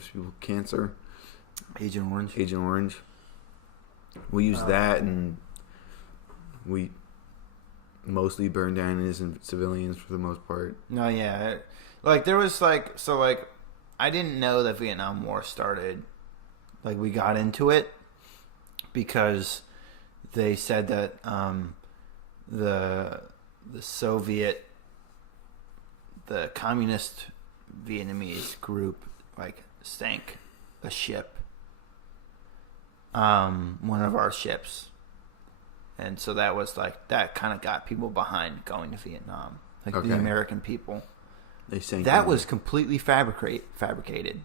people cancer. Agent Orange. Agent Orange. We used that, and we mostly burned down innocent civilians for the most part. No, yeah, like there was like I didn't know that Vietnam War started. Like we got into it because they said that the communist Vietnamese group like sank a ship, one of our ships, and so that was like that kind of got people behind going to Vietnam, like the American people. They sank that was completely fabricated.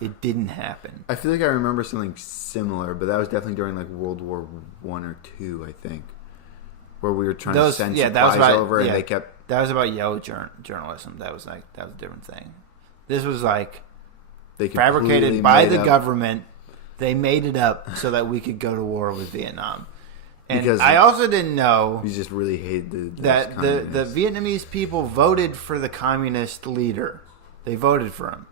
It didn't happen. I feel like I remember something similar, but that was definitely during like World War I or II, I think, where we were trying to send supplies over, and they kept. That was about yellow journalism. That was a different thing. This was like they fabricated by the government. They made it up so that we could go to war with Vietnam. And because I also didn't know we just really hated that the Vietnamese people voted for the communist leader. They voted for him.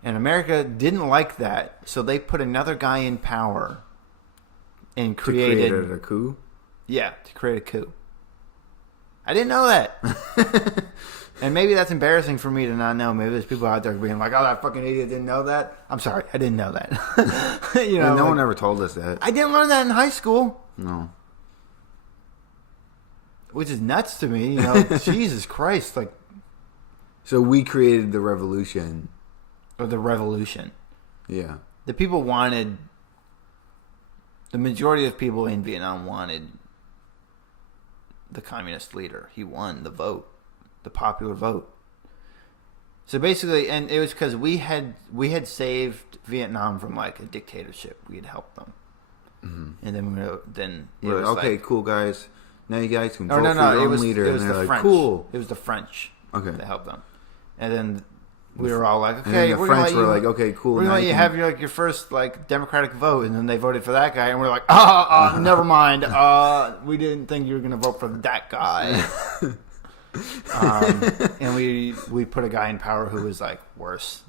And America didn't like that, so they put another guy in power and created a coup? Yeah, to create a coup. I didn't know that. And maybe that's embarrassing for me to not know. Maybe there's people out there being like, "Oh, that fucking idiot didn't know that." I'm sorry, I didn't know that. No one ever told us that. I didn't learn that in high school. No. Which is nuts to me, Jesus Christ, like. So we created the revolution. Or the revolution. Yeah. The people wanted. The majority of people in Vietnam wanted the communist leader. He won the vote. The popular vote. So basically, and it was because we had saved Vietnam from like a dictatorship. We had helped them, and then we were okay, like, cool guys. Now you guys can vote for your own leader. It was and the they're French. Like, cool. It was the French. Okay, that helped them, and then we were all like, okay. And the French were like, okay, cool. We're gonna let you have your first like democratic vote, and then they voted for that guy, and we're like, never mind. We didn't think you were gonna vote for that guy. And we put a guy in power who was like worse.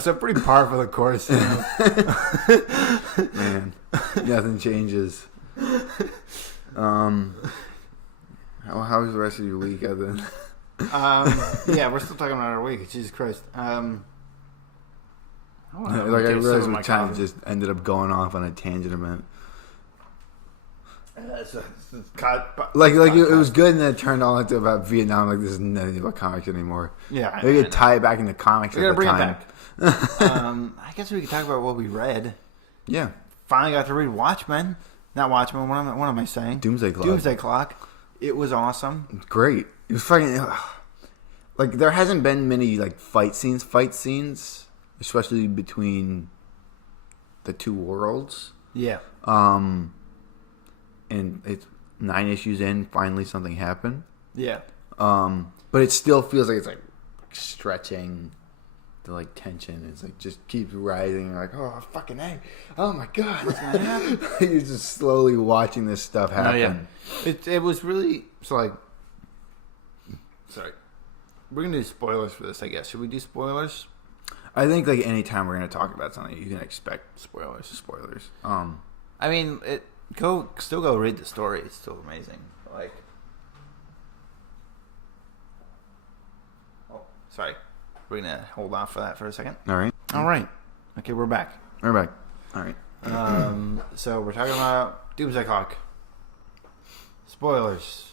So pretty par for the course. Man, nothing changes. How was the rest of your week, Evan? Yeah, we're still talking about our week. Jesus Christ. I realized we kind of just ended up going off on a tangent about. It was good, and then it turned all into about Vietnam. Like, this is nothing about comics anymore. Yeah, we could tie it back into comics. We gotta bring it back. I guess we could talk about what we read. Yeah, finally got to read Watchmen. Not Watchmen. What am I saying? Doomsday Clock. Doomsday Clock. It was awesome. Great. It was fucking like there hasn't been many like fight scenes, especially between the two worlds. Yeah. And it's 9 issues in. Finally, something happened. Yeah. But it still feels like it's like stretching the like tension is like just keeps rising. You're like, oh fucking A, oh my god, what's gonna happen? You're just slowly watching this stuff happen. Oh, yeah. It was really so like. Sorry, we're gonna do spoilers for this, I guess. Should we do spoilers? I think like anytime we're gonna talk about something, you can expect spoilers. I mean, go read the story. It's still amazing. Like, oh, sorry. We're going to hold off for that for a second. All right. Okay, we're back. All right. So we're talking about Doomsday Clock. Spoilers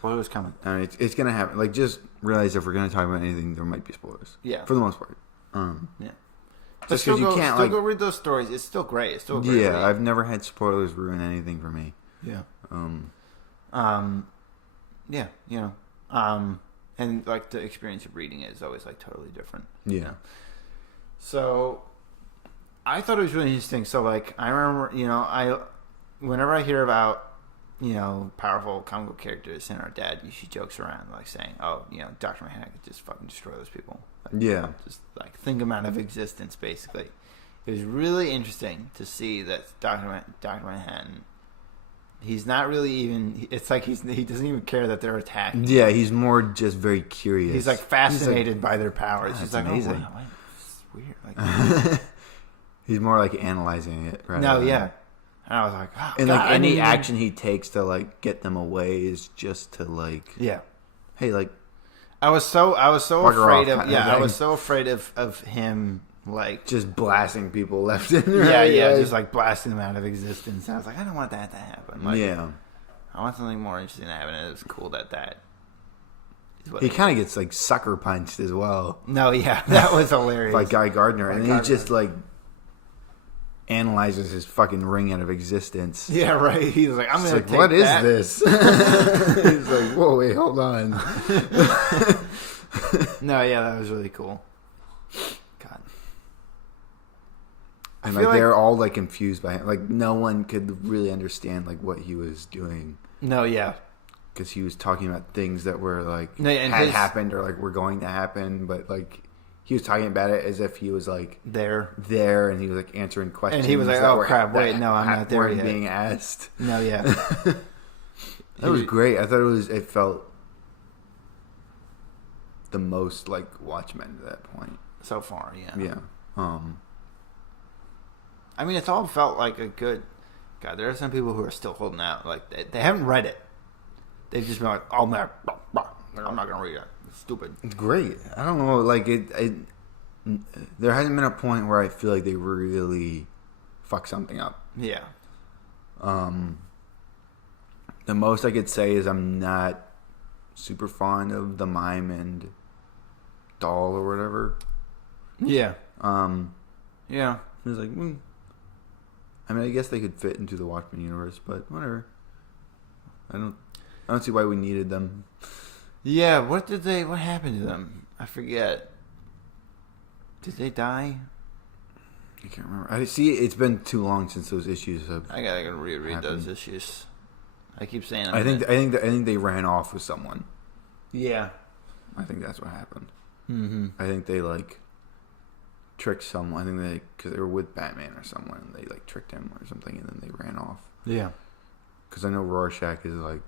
coming. I mean, it's going to happen. Like, just realize if we're going to talk about anything, there might be spoilers. Yeah. For the most part. Yeah. Just because you can't, go read those stories. It's still great. It's still great. Yeah, I've never had spoilers ruin anything for me. Yeah. Yeah, you know. And like the experience of reading it is always like totally different. Yeah. You know? So I thought it was really interesting. So like I remember, you know, whenever I hear about, you know, powerful comic book characters, and our dad usually jokes around like saying, "Oh, you know, Dr. Manhattan could just fucking destroy those people." Like, yeah. Just like think them out of existence, basically. It was really interesting to see that Dr. Manhattan. He's not really even. It's like he doesn't even care that they're attacking. Yeah, he's more just very curious. He's like fascinated by their powers. He's like, amazing. Oh, it's weird. Like, he's more like analyzing it. Right? No, yeah. And I was like, oh, and God, like any action he takes to like get them away is just to like, yeah. Hey, like, I was so afraid of. Yeah, I thing. was so afraid of him. Like just blasting people left and right. Yeah, just like blasting them out of existence. And I was like, I don't want that to happen. Like, yeah, I want something more interesting to happen. And it was cool that. He kind of gets like sucker punched as well. No, yeah, that was hilarious. By Guy Gardner, and then he just like analyzes his fucking ring out of existence. Yeah, right. He's like, I'm gonna like, take what that. is this? He's like, whoa, wait, hold on. No, yeah, that was really cool. God. And like they're all like confused by him. Like no one could really understand like what he was doing. No, yeah, because he was talking about things that were like had happened or like were going to happen, but like he was talking about it as if he was like there, and he was like answering questions. And he was like, "Oh crap! Wait, no, I'm not there yet." Being asked. No, yeah, that was great. I thought it felt the most like Watchmen at that point so far. Yeah, yeah. I mean, it's all felt like a good. God, there are some people who are still holding out. Like they haven't read it. They've just been like, "Oh man, I'm not gonna read it. It's stupid." It's great. I don't know. Like there hasn't been a point where I feel like they really fuck something up. Yeah. The most I could say is I'm not super fond of the mime and doll or whatever. Yeah. Yeah. It was like, I mean, I guess they could fit into the Watchmen universe, but whatever. I don't see why we needed them. Yeah, what happened to them? I forget. Did they die? I can't remember. I see. It's been too long since those issues have. I gotta reread those issues. I keep saying. I think they ran off with someone. Yeah. I think that's what happened. Mm-hmm. I think they like tricked someone. I think because they were with Batman or someone, and they like tricked him or something, and then they ran off. Yeah. Because I know Rorschach is like.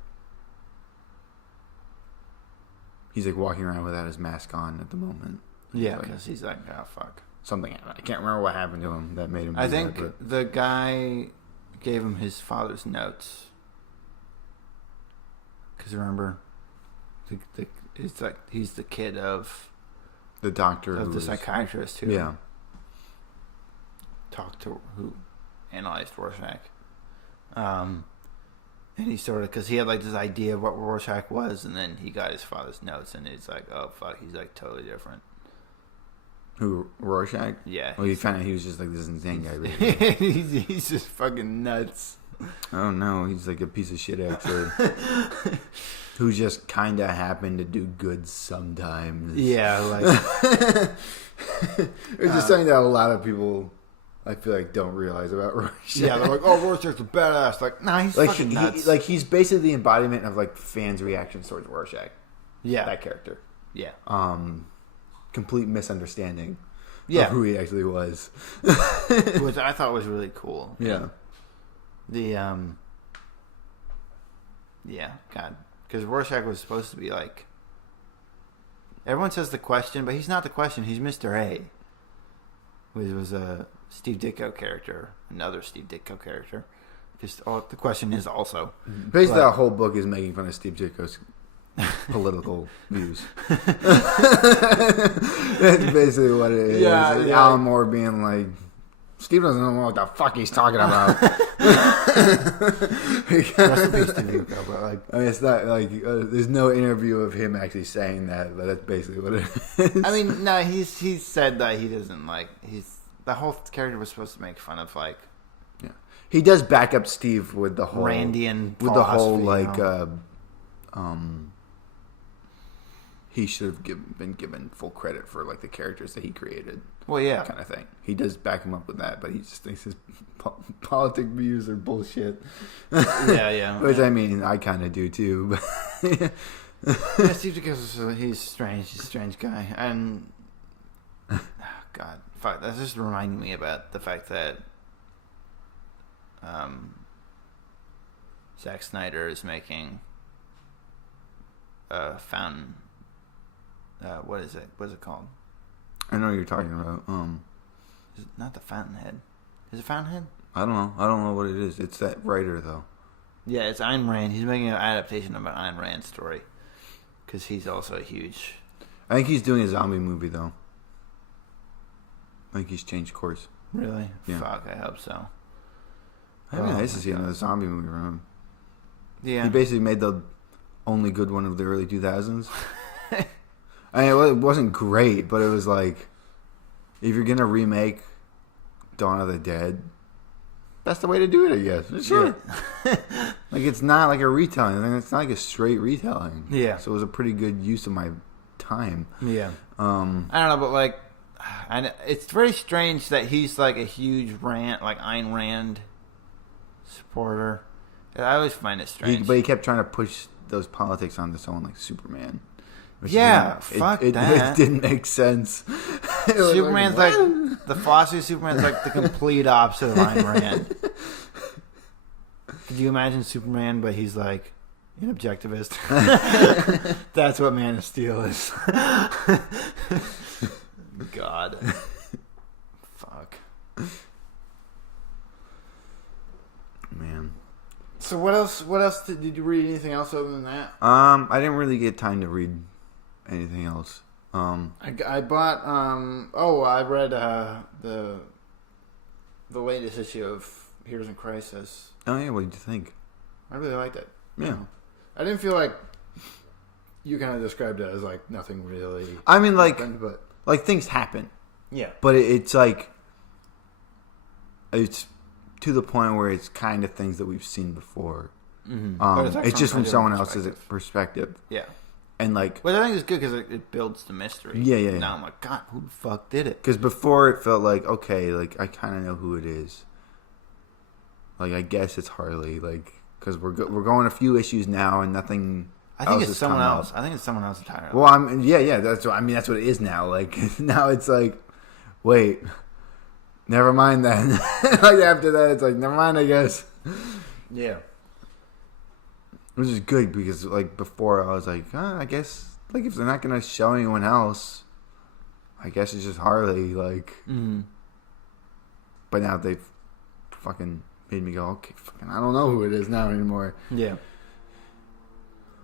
He's like walking around without his mask on at the moment. Yeah, because he's like, oh fuck. Something happened. I can't remember what happened to him that made him. I think the guy gave him his father's notes. Because remember, it's like he's the kid of the doctor of the psychiatrist who who analyzed Rorschach. And he sort of, because he had like this idea of what Rorschach was, and then he got his father's notes, and it's like, oh fuck, he's like totally different. Who, Rorschach? Yeah. Well, he found out he was just like this insane guy. he's just fucking nuts. Oh no, he's like a piece of shit actor who just kind of happened to do good sometimes. Yeah, like it's just something that a lot of people, I feel like, don't realize about Rorschach. Yeah, they're like, oh, Rorschach's a badass. Like, nah, he's like, fucking nuts. He's basically the embodiment of like fans' reactions towards Rorschach. Yeah, that character. Yeah. complete misunderstanding of who he actually was. Which I thought was really cool. Yeah. God. Because Rorschach was supposed to be like... Everyone says the Question, but he's not the Question. He's Mr. A. Which was a Steve Ditko character. Another Steve Ditko character. Because the Question is also... Basically, that whole book is making fun of Steve Ditko's political views. That's basically what it is. Yeah. Alan Moore being like, Steve doesn't know what the fuck he's talking about. I mean, it's not like there's no interview of him actually saying that, but that's basically what it is. I mean, no, he's said that he doesn't like the whole character was supposed to make fun of like. Yeah, he does back up Steve with the whole Randian with the whole like. He should have been given full credit for like the characters that he created. Well, yeah, kind of thing. He does back him up with that, but he just thinks his politic views are bullshit. Yeah. Which I mean, I kind of do too. But yeah, Steve Ditko, he's strange. He's a strange guy, and God, fuck, that's just reminding me about the fact that Zack Snyder is making Fountain. What is it? What's it called? I know what you're talking about. Is it not the Fountainhead? Is it Fountainhead? I don't know. I don't know what it is. It's that writer though. Yeah, it's Ayn Rand. He's making an adaptation of an Ayn Rand story because he's also a huge. I think he's doing a zombie movie though. I think he's changed course. Really? Yeah. Fuck, I hope so. It'd be nice to see another zombie movie from him. Yeah. He basically made the only good one of the early 2000s. I mean, it wasn't great, but it was like, if you're going to remake Dawn of the Dead, that's the way to do it, I guess. Sure. Yeah. Like, it's not like a retelling. I mean, it's not like a straight retelling. Yeah. So it was a pretty good use of my time. Yeah. I don't know, but like, it's very strange that he's like a huge Ayn Rand supporter. I always find it strange. But he kept trying to push those politics onto someone like Superman. Yeah, it didn't make sense. Superman's like the philosophy of Superman's like the complete opposite of Ayn Rand. Could you imagine Superman, but he's like an objectivist? That's what Man of Steel is. God. Fuck. Man. So what else did you read anything else other than that? I didn't really get time to read anything else. I bought I read the latest issue of Heroes in Crisis. Oh yeah, what did you think? I really liked it. Yeah. I didn't feel like you kind of described it as like nothing really. I mean, like happened, but like things happen. Yeah. But it's like it's to the point where it's kind of things that we've seen before. Mm-hmm. It's just from someone else's perspective. Yeah. And like, well, I think it's good because it builds the mystery. Yeah. Now I'm like, God, who the fuck did it? Because before it felt like, okay, like I kind of know who it is. Like I guess it's Harley. Like because we're going a few issues now and nothing. I think it's someone else. I think it's someone else entirely. Well, yeah. That's what it is now. Like now it's like, wait, never mind then. Like after that, it's like never mind. I guess. Yeah. Which is good because, like, before I was like, I guess, like, if they're not going to show anyone else, I guess it's just Harley, like. Mm-hmm. But now they've fucking made me go, okay, fucking, I don't know who it is now anymore. Yeah.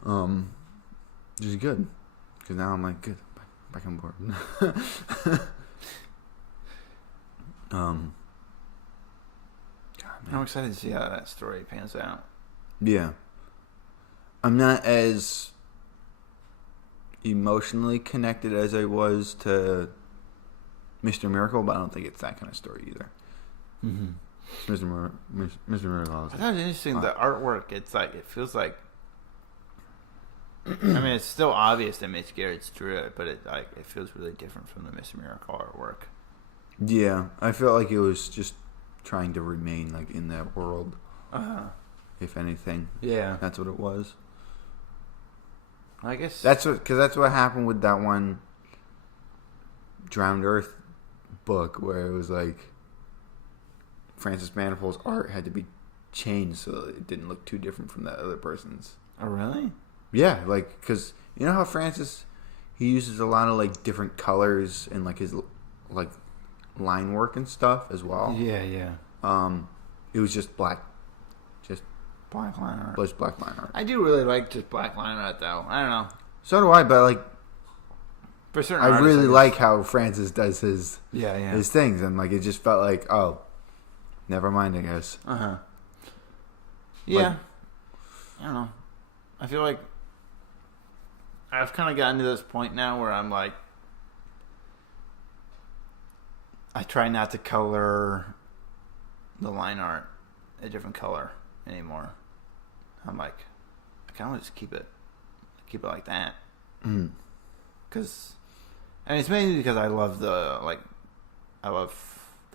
Which is good. Because now I'm like, good, back on board. God, I'm excited to see how that story pans out. Yeah. I'm not as emotionally connected as I was to Mr. Miracle, but I don't think it's that kind of story either. Mm-hmm. Mr. Miracle. I thought it was interesting. The artwork, it feels like. I mean, it's still obvious that Mitch Garrett's drew it, but it feels really different from the Mr. Miracle artwork. Yeah, I felt like it was just trying to remain like in that world. If anything, yeah, that's what it was. I guess that's what happened with that one Drowned Earth book where it was like Francis Manifold's art had to be changed so that it didn't look too different from that other person's. Oh, really? Yeah, like, because you know how Francis, he uses a lot of like different colors and like his like line work and stuff as well. Yeah, yeah. It was just black line art. Just black line art. I do really like just black line art though. I don't know. So do I, but like, for certain, I really like how Francis does his his things, and like it just felt like, oh, never mind, I guess. Yeah. Like, I don't know. I feel like I've kind of gotten to this point now where I'm like, I try not to color the line art a different color anymore. I'm like, I kind of just keep it like that. Because, and it's mainly because I love the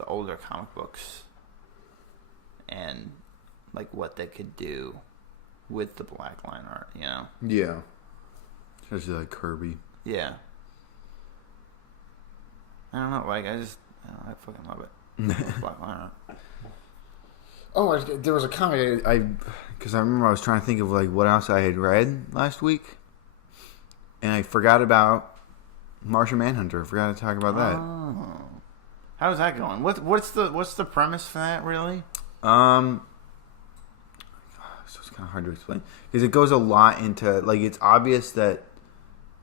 older comic books and like what they could do with the black line art, you know? Yeah. Especially like Kirby. Yeah. I don't know, like I fucking love it. Black line art. Oh, there was a comic because I remember I was trying to think of like what else I had read last week, and I forgot about Martian Manhunter. I forgot to talk about that. Oh, how's that going? What's the premise for that really? So it's kind of hard to explain because it goes a lot into like it's obvious that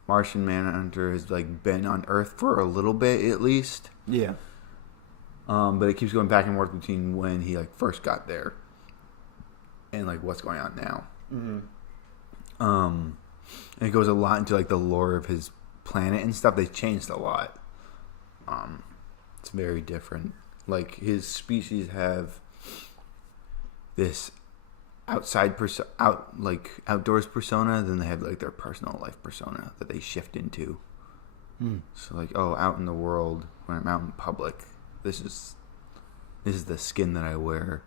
Martian Manhunter has like been on Earth for a little bit at least. Yeah. But it keeps going back and forth between when he like first got there and like what's going on now. And it goes a lot into like the lore of his planet and stuff. They've changed a lot. It's very different. Like his species have this outdoors persona, then they have like their personal life persona that they shift into. So like, oh, out in the world, when I'm out in public, this is the skin that I wear,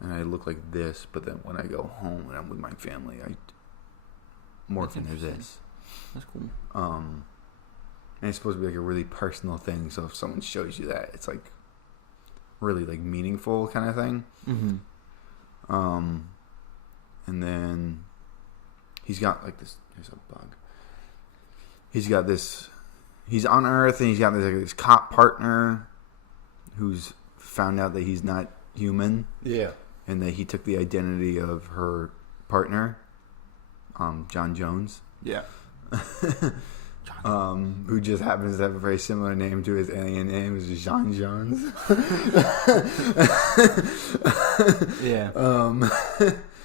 and I look like this. But then when I go home and I'm with my family, I morph into this. That's cool. And it's supposed to be like a really personal thing. So if someone shows you that, it's like really like meaningful kind of thing. And then he's got like this. Here's a bug. He's got this. He's on Earth, and he's got this cop partner who's found out that he's not human. Yeah. And that he took the identity of her partner, John Jones. Yeah. Who just happens to have a very similar name to his alien name, which is John Jones. Yeah.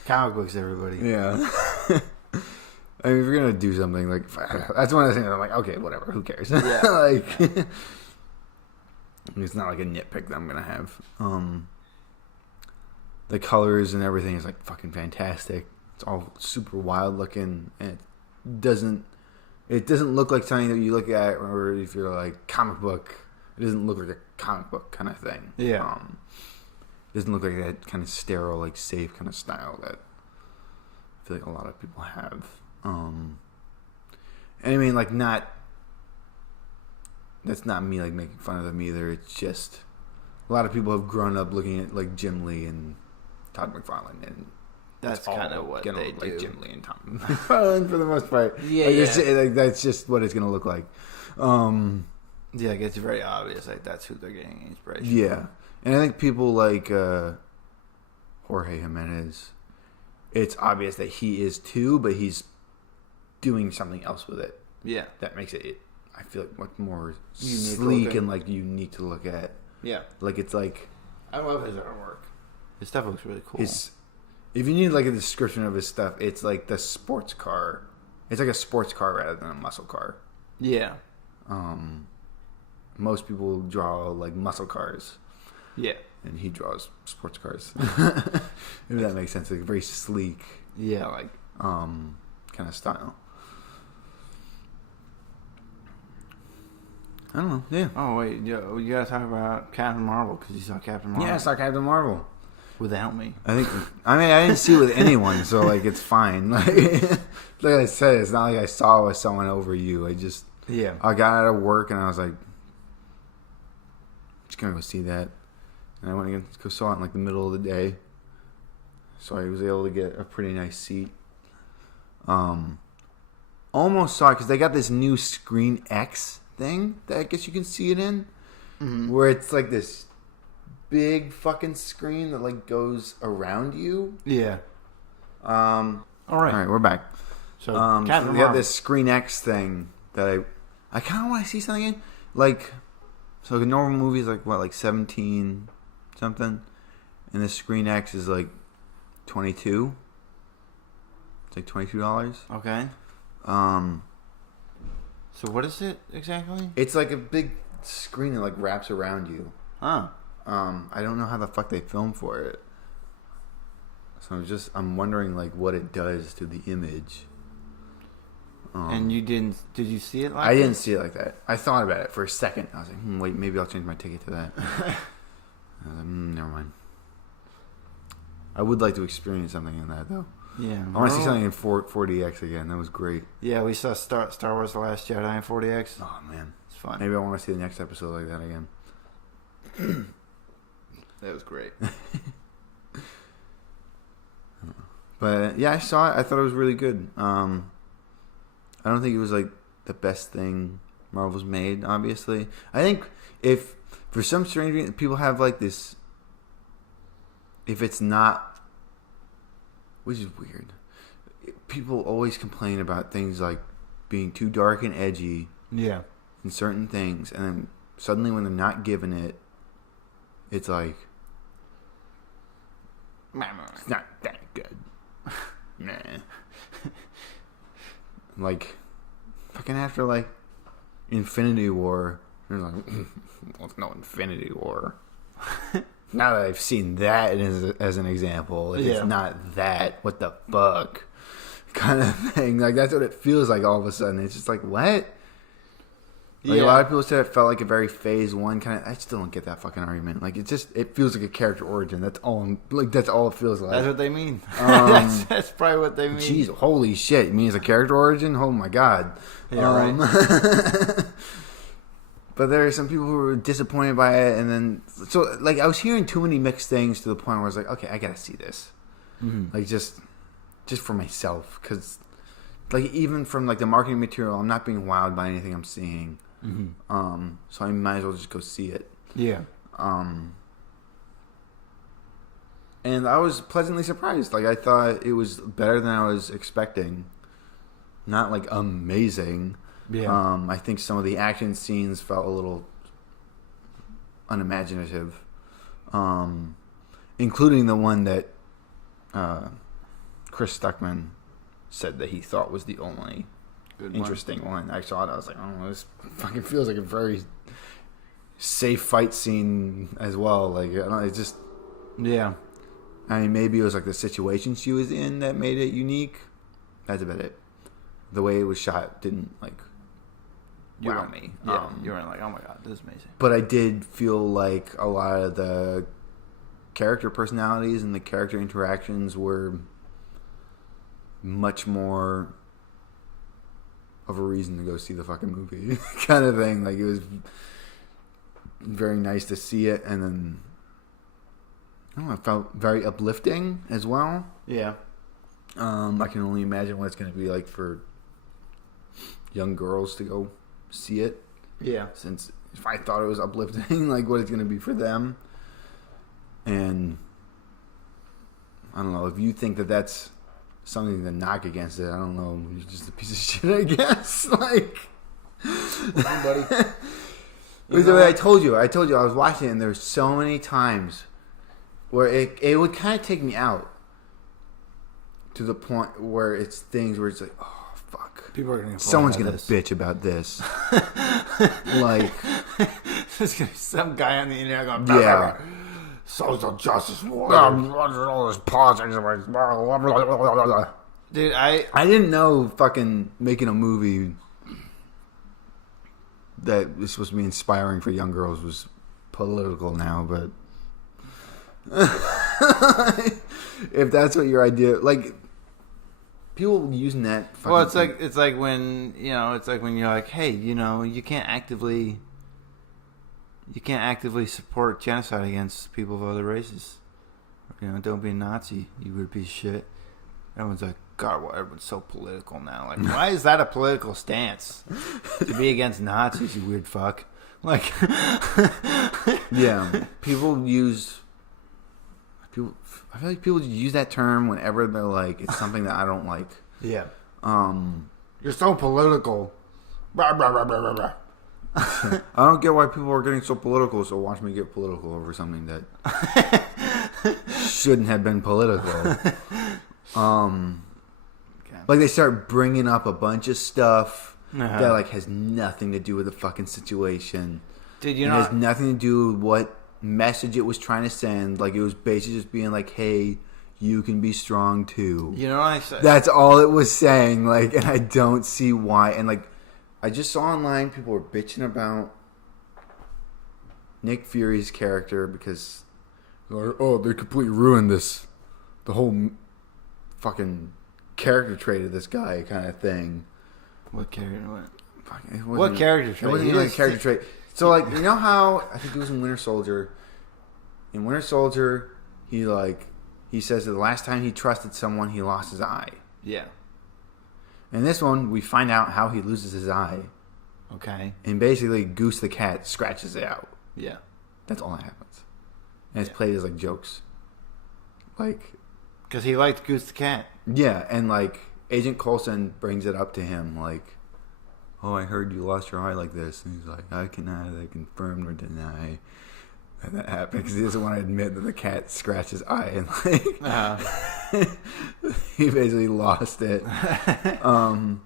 Comic books, everybody. Yeah. I mean, if you're gonna do something like that's one of the things I'm like, okay, whatever, who cares? Yeah. Like, it's not like a nitpick that I'm gonna have. The colors and everything is like fucking fantastic. It's all super wild looking, and it doesn't look like something that you look at, or if you're like comic book, it doesn't look like a comic book kind of thing. Yeah. It doesn't look like that kind of sterile, like safe kind of style that I feel like a lot of people have. And I mean, like, that's not me like making fun of them either. It's just a lot of people have grown up looking at like Jim Lee and Todd McFarlane, and that's kind of what they do. Like Jim Lee and Todd McFarlane for the most part. Yeah, like, yeah. Like, that's just what it's gonna look like. Yeah, it gets very obvious. Like that's who they're getting inspiration. Yeah, from. And I think people like Jorge Jimenez. It's obvious that he is too, but he's doing something else with it. Yeah, that makes it I feel like much more sleek and like unique to look at. Yeah, like it's like I love his artwork. His stuff looks really cool. If you need like a description of his stuff, it's like the sports car. It's like a sports car rather than a muscle car. Yeah. Most people draw like muscle cars. Yeah. And he draws sports cars. If that makes sense. Like very sleek. Yeah, like kind of style. I don't know. Yeah. Oh wait, you gotta talk about Captain Marvel because you saw Captain Marvel. Yeah, I saw Captain Marvel. Without me. I didn't see it with anyone, so like it's fine. Like I said, it's not like I saw it with someone over you. I just Yeah. I got out of work and I was like, just gonna go see that. And I went and saw it in like the middle of the day. So I was able to get a pretty nice seat. Almost saw it because they got this new Screen X thing that I guess you can see it in. Mm-hmm. Where it's like this big fucking screen that like goes around you. Yeah. All right, we're back. So, so we got this Screen X thing that I kind of want to see something in. Like, so the normal movie is like, what, like 17 something? And this Screen X is like 22. It's like $22. Okay. So what is it exactly? It's like a big screen that like wraps around you. Huh. I don't know how the fuck they film for it. So I'm wondering like what it does to the image. And did you see it like that? I didn't see it like that. I thought about it for a second. I was like, wait, maybe I'll change my ticket to that. I was like, never mind. I would like to experience something in that though. Yeah. I want to see something in 4DX again. That was great. Yeah, we saw Star Wars The Last Jedi in 4DX. Oh man. It's fun. Maybe I want to see the next episode like that again. That was great. But yeah, I saw it. I thought it was really good. I don't think it was like the best thing Marvel's made, obviously. I think if for some strange reason people have like this, if it's not, which is weird, people always complain about things like being too dark and edgy. Yeah. In certain things, and then suddenly when they're not given it, it's like it's not that good. Nah. Like fucking after like Infinity War, there's like well, it's no Infinity War. Now that I've seen that as an example, it's not that. What the fuck? Kind of thing. Like that's what it feels like all of a sudden. It's just like what? Like a lot of people said it felt like a very Phase 1 kind of. I still don't get that fucking argument. Like it feels like a character origin. That's all. That's all it feels like. That's what they mean. That's probably what they mean. Jeez, holy shit! It means a character origin. Oh my god. Yeah, right. But there are some people who were disappointed by it, and then so like I was hearing too many mixed things to the point where I was like, okay, I gotta see this. Mm-hmm. Like just for myself, because like even from like the marketing material, I'm not being wowed by anything I'm seeing. Mm-hmm. So I might as well just go see it. Yeah. And I was pleasantly surprised. Like I thought it was better than I was expecting. Not like amazing. Yeah. I think some of the action scenes felt a little unimaginative. Including the one that Chris Stuckman said that he thought was the only interesting one. I saw it. I was like, oh, this fucking feels like a very safe fight scene as well. Like, I don't know, it's just, yeah. I mean, maybe it was like the situation she was in that made it unique. That's about it. The way it was shot didn't like wow me. Yeah, you weren't like, oh my god, this is amazing. But I did feel like a lot of the character personalities and the character interactions were much more of a reason to go see the fucking movie kind of thing. Like it was very nice to see it, and then I don't know, it felt very uplifting as well. Yeah. I can only imagine what it's going to be like for young girls to go see it. Yeah. Since if I thought it was uplifting, like what it's going to be for them. And I don't know, if you think that that's something to knock against it, I don't know, you're just a piece of shit, I guess. Like, buddy. I told you, I was watching it, and there's so many times where it would kind of take me out to the point where it's things where it's like, oh fuck, people are gonna someone's gonna bitch about this. Like, there's gonna be some guy on the internet going, blah, yeah. Blah, blah. Social justice war. All this politics. Dude, I didn't know fucking making a movie that was supposed to be inspiring for young girls was political now, but if that's what your idea, like, people using that. Well, it's like when you're like, hey, you can't actively support genocide against people of other races. Don't be a Nazi, you weird piece of shit. Everyone's like, God, well, everyone's so political now. Like, why is that a political stance? To be against Nazis, you weird fuck. Like, yeah, I feel like people use that term whenever they're like, it's something that I don't like. Yeah. You're so political. Blah, blah, blah, blah, blah. I don't get why people are getting so political, so watch me get political over something that shouldn't have been political. Like they start bringing up a bunch of stuff that like has nothing to do with the fucking situation. Dude, it has nothing to do with what message it was trying to send. Like it was basically just being like, hey, you can be strong too. You know what I said? That's all it was saying. Like, and I don't see why. And like, I just saw online people were bitching about Nick Fury's character because, they completely ruined the whole fucking character trait of this guy kind of thing. What character? What character trait? It wasn't even a character trait. So like, you know how I think it was in Winter Soldier. In Winter Soldier, he says that the last time he trusted someone, he lost his eye. Yeah. In this one, we find out how he loses his eye. Okay. And basically, Goose the cat scratches it out. Yeah. That's all that happens. And it's played as like jokes. Like, because he liked Goose the cat. Yeah, and like Agent Coulson brings it up to him, like, "Oh, I heard you lost your eye like this," and he's like, "I can neither confirm nor deny that happened," because he doesn't want to admit that the cat scratched his eye, and like he basically lost it. And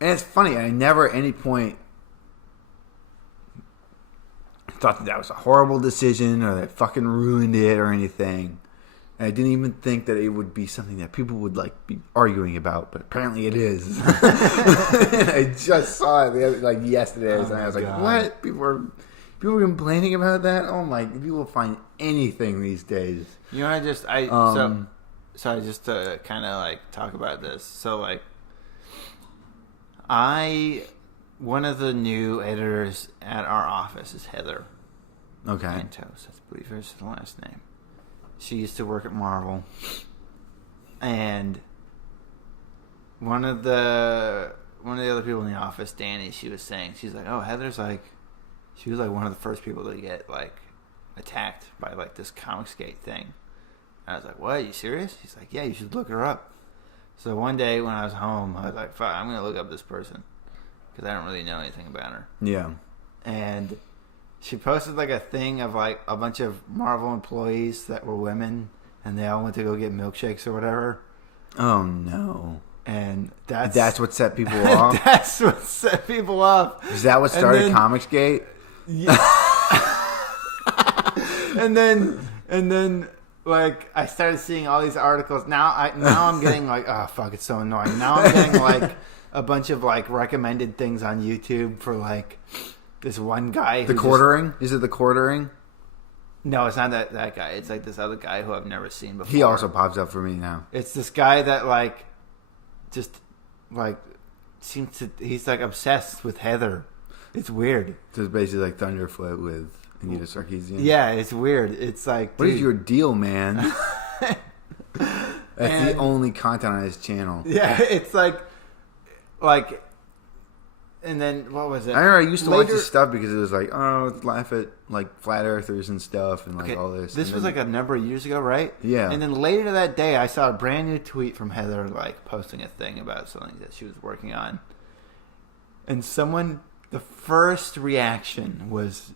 it's funny. I never at any point thought that was a horrible decision or that fucking ruined it or anything. And I didn't even think that it would be something that people would like be arguing about, but apparently it is. And I just saw it yesterday, and I was like, "What? People are complaining about that? Oh my! People find anything these days." You know, just to kind of like talk about this. So like, one of the new editors at our office is Heather. Okay. Santos, I believe is the last name. She used to work at Marvel, and one of the other people in the office, Danny, she was like, "Oh, Heather's like," she was like one of the first people to get like attacked by like this Comicsgate thing. And I was like, "What? Are you serious?" She's like, "Yeah, you should look her up." So one day when I was home, I was like, "Fuck, I'm gonna look up this person because I don't really know anything about her." Yeah, and she posted like a thing of like a bunch of Marvel employees that were women, and they all went to go get milkshakes or whatever. Oh no! And that's what set people off. That's what set people off. Is that what started Comicsgate? Yeah. and then like I started seeing all these articles. Now I'm getting like, oh fuck, it's so annoying. Now I'm getting like a bunch of like recommended things on YouTube for like. This one guy. The Quartering? Is it The Quartering? No, it's not that guy. It's like this other guy who I've never seen before. He also pops up for me now. It's this guy that like, just like, seems to. He's like obsessed with Heather. It's weird. So it's basically like Thunderfoot with Anita Sarkeesian. Yeah, it's weird. It's like, what is your deal, man? That's the only content on his channel. Yeah, it's like. And then, what was it? I remember I used to watch this stuff because it was like, oh, laugh at like flat earthers and stuff and like all this. This was like a number of years ago, right? Yeah. And then later that day, I saw a brand new tweet from Heather like posting a thing about something that she was working on. And the first reaction was,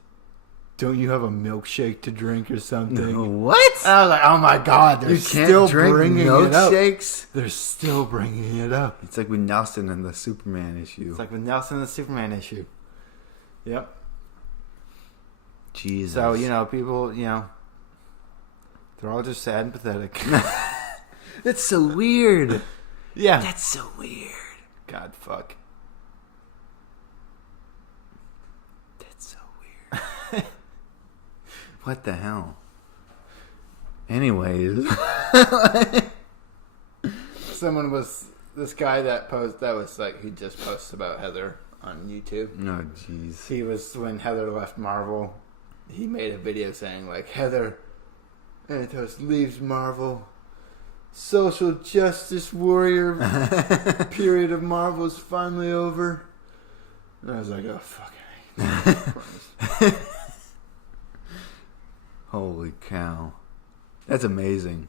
"Don't you have a milkshake to drink or something?" No, what? And I was like, "Oh my god, they're still bringing milkshakes? They're still bringing it up." It's like with Nelson in the Superman issue. Yep. Jesus. So people, they're all just sad and pathetic. That's so weird. Yeah. That's so weird. God, fuck. That's so weird. What the hell? Anyways. Someone was this guy that was like, he just posts about Heather on YouTube. No, jeez. He was, when Heather left Marvel, he made a video saying, like, Heather Antos leaves Marvel. Social justice warrior period of Marvel is finally over. And I was like, oh, fuck. Holy cow. That's amazing.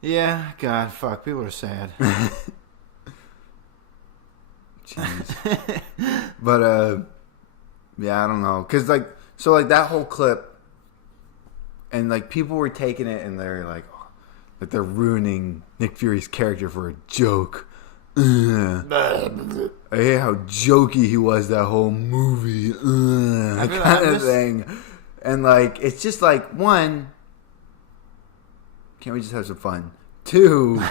Yeah, God, fuck. People are sad. Jeez. But, yeah, I don't know. Because, like, so, like, that whole clip, and, like, people were taking it and they're like, oh, like, they're ruining Nick Fury's character for a joke. I hate how jokey he was that whole movie. Kind of thing. And, like, it's just like, one, can't we just have some fun? Two,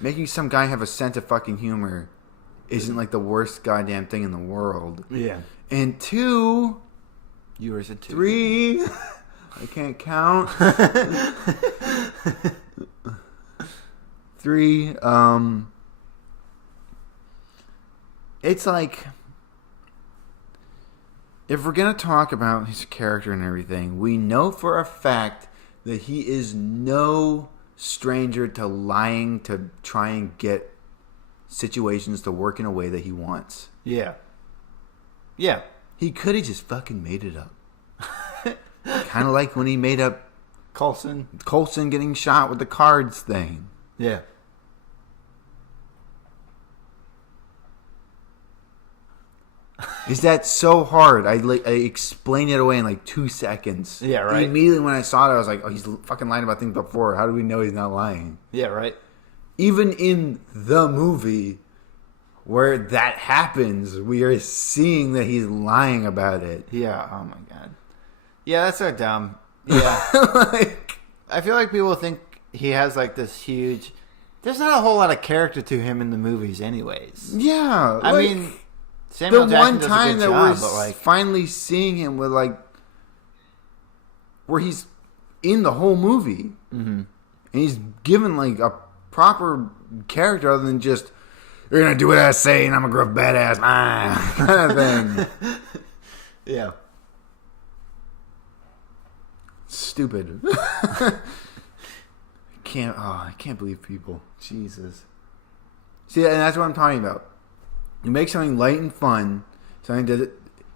making some guy have a sense of fucking humor isn't, like, the worst goddamn thing in the world. Yeah. And two, you were said two. Three, I can't count. Three, it's like, if we're going to talk about his character and everything, we know for a fact that he is no stranger to lying to try and get situations to work in a way that he wants. Yeah. Yeah. He could have just fucking made it up. Kind of like when he made up Coulson getting shot with the cards thing. Yeah. Is that so hard? I explain it away in like 2 seconds. Yeah, right. And immediately when I saw it, I was like, oh, he's fucking lying about things before. How do we know he's not lying? Yeah, right. Even in the movie where that happens, we are seeing that he's lying about it. Yeah, oh my God. Yeah, that's so dumb. Yeah. Like, I feel like people think he has like this huge... There's not a whole lot of character to him in the movies anyways. Yeah. I mean... Samuel the Jackson one time that job, we're like, finally seeing him with like... Where he's in the whole movie. Mm-hmm. And he's given like a proper character other than just... You're going to do what I say and I'm a gruff badass. Kind of thing. Yeah. Stupid. I can't believe people. Jesus. See, and that's what I'm talking about. You make something light and fun, something that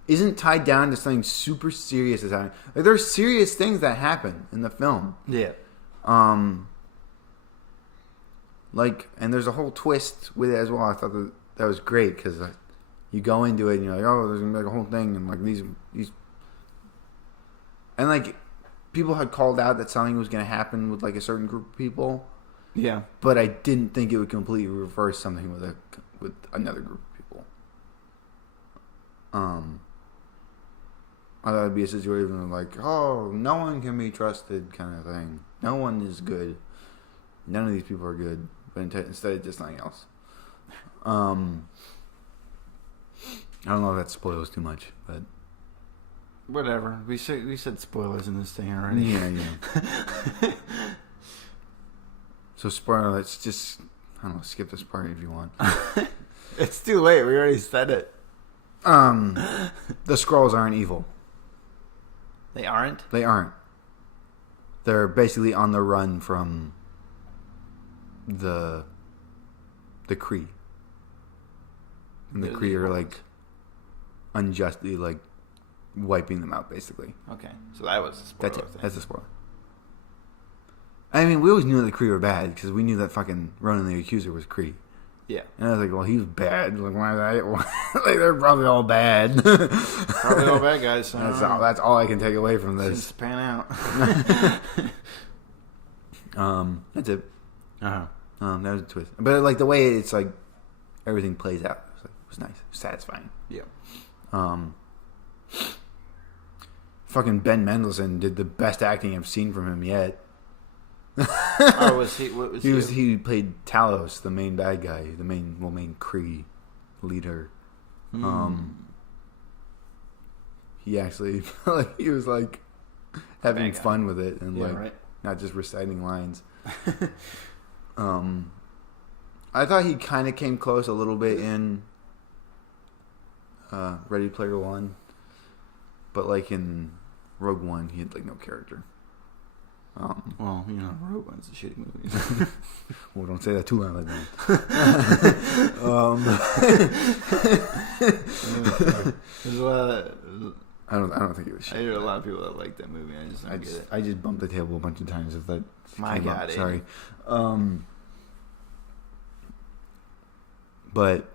isn't tied down to something super serious as happening. Like, there's serious things that happen in the film. Yeah. Like, and there's a whole twist with it as well. I thought that was great because you go into it and you're like, oh, there's gonna be like a whole thing and like these, and like people had called out that something was gonna happen with like a certain group of people. Yeah. But I didn't think it would completely reverse something with another group of people. I thought it'd be a situation of like, oh, no one can be trusted kind of thing. No one is good. None of these people are good. But instead it's just something else. I don't know if that spoils too much, but whatever. We said spoilers in this thing already. Yeah. So spoiler, let's just, I don't know, skip this part if you want. It's too late. We already said it. The Skrulls aren't evil. They aren't? They aren't. They're basically on the run from the Kree. And the Kree are like unjustly like wiping them out basically. Okay. So that was a spoiler. That's it. That's a spoiler. I mean, we always knew that the Kree were bad because we knew that fucking Ronan the Accuser was Kree. Yeah. And I was like, well, he was bad. Like, why like, they're probably all bad. Probably all bad guys. So that's all I can take away from this. Seems to pan out. That's it. Uh-huh. That was a twist. But like the way it's like everything plays out it was nice. It was satisfying. Yeah. Fucking Ben Mendelsohn did the best acting I've seen from him yet. Oh, was he? What was he? He played Talos, the main bad guy, the main Kree leader. He actually like he was like having fun with it and like not just reciting lines. I thought he kind of came close a little bit in Ready Player One, but like in Rogue One, he had like no character. Well, you know, Rogue One's a shitty movie. Well, don't say that too loud. There's a lot of, I don't think it was shit. I hear a lot of people that like that movie. I just bumped the table a bunch of times. If that My came God, up. Sorry. But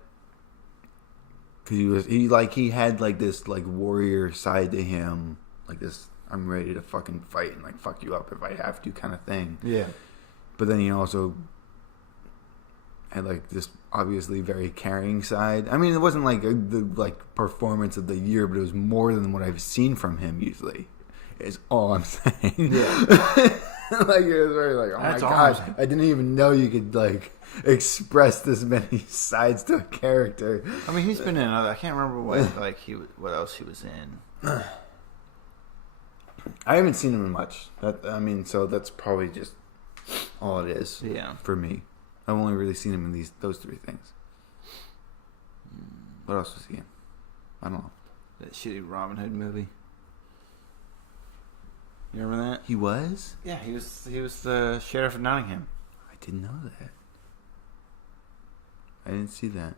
because he had like this like warrior side to him, like this I'm ready to fucking fight and like fuck you up if I have to kind of thing. Yeah. But then he also had like this obviously very caring side. I mean, it wasn't like the like performance of the year, but it was more than what I've seen from him usually. Is all I'm saying. Yeah. Like it was very like, oh That's my gosh, I didn't even know you could like express this many sides to a character. I mean, he's been in other. I can't remember what else he was in. I haven't seen him in much. So that's probably just all it is. Yeah. For me, I've only really seen him in those three things. What else was he in? I don't know. That shitty Robin Hood movie. You remember that? He was? Yeah, he was the sheriff of Nottingham. I didn't know that. I didn't see that.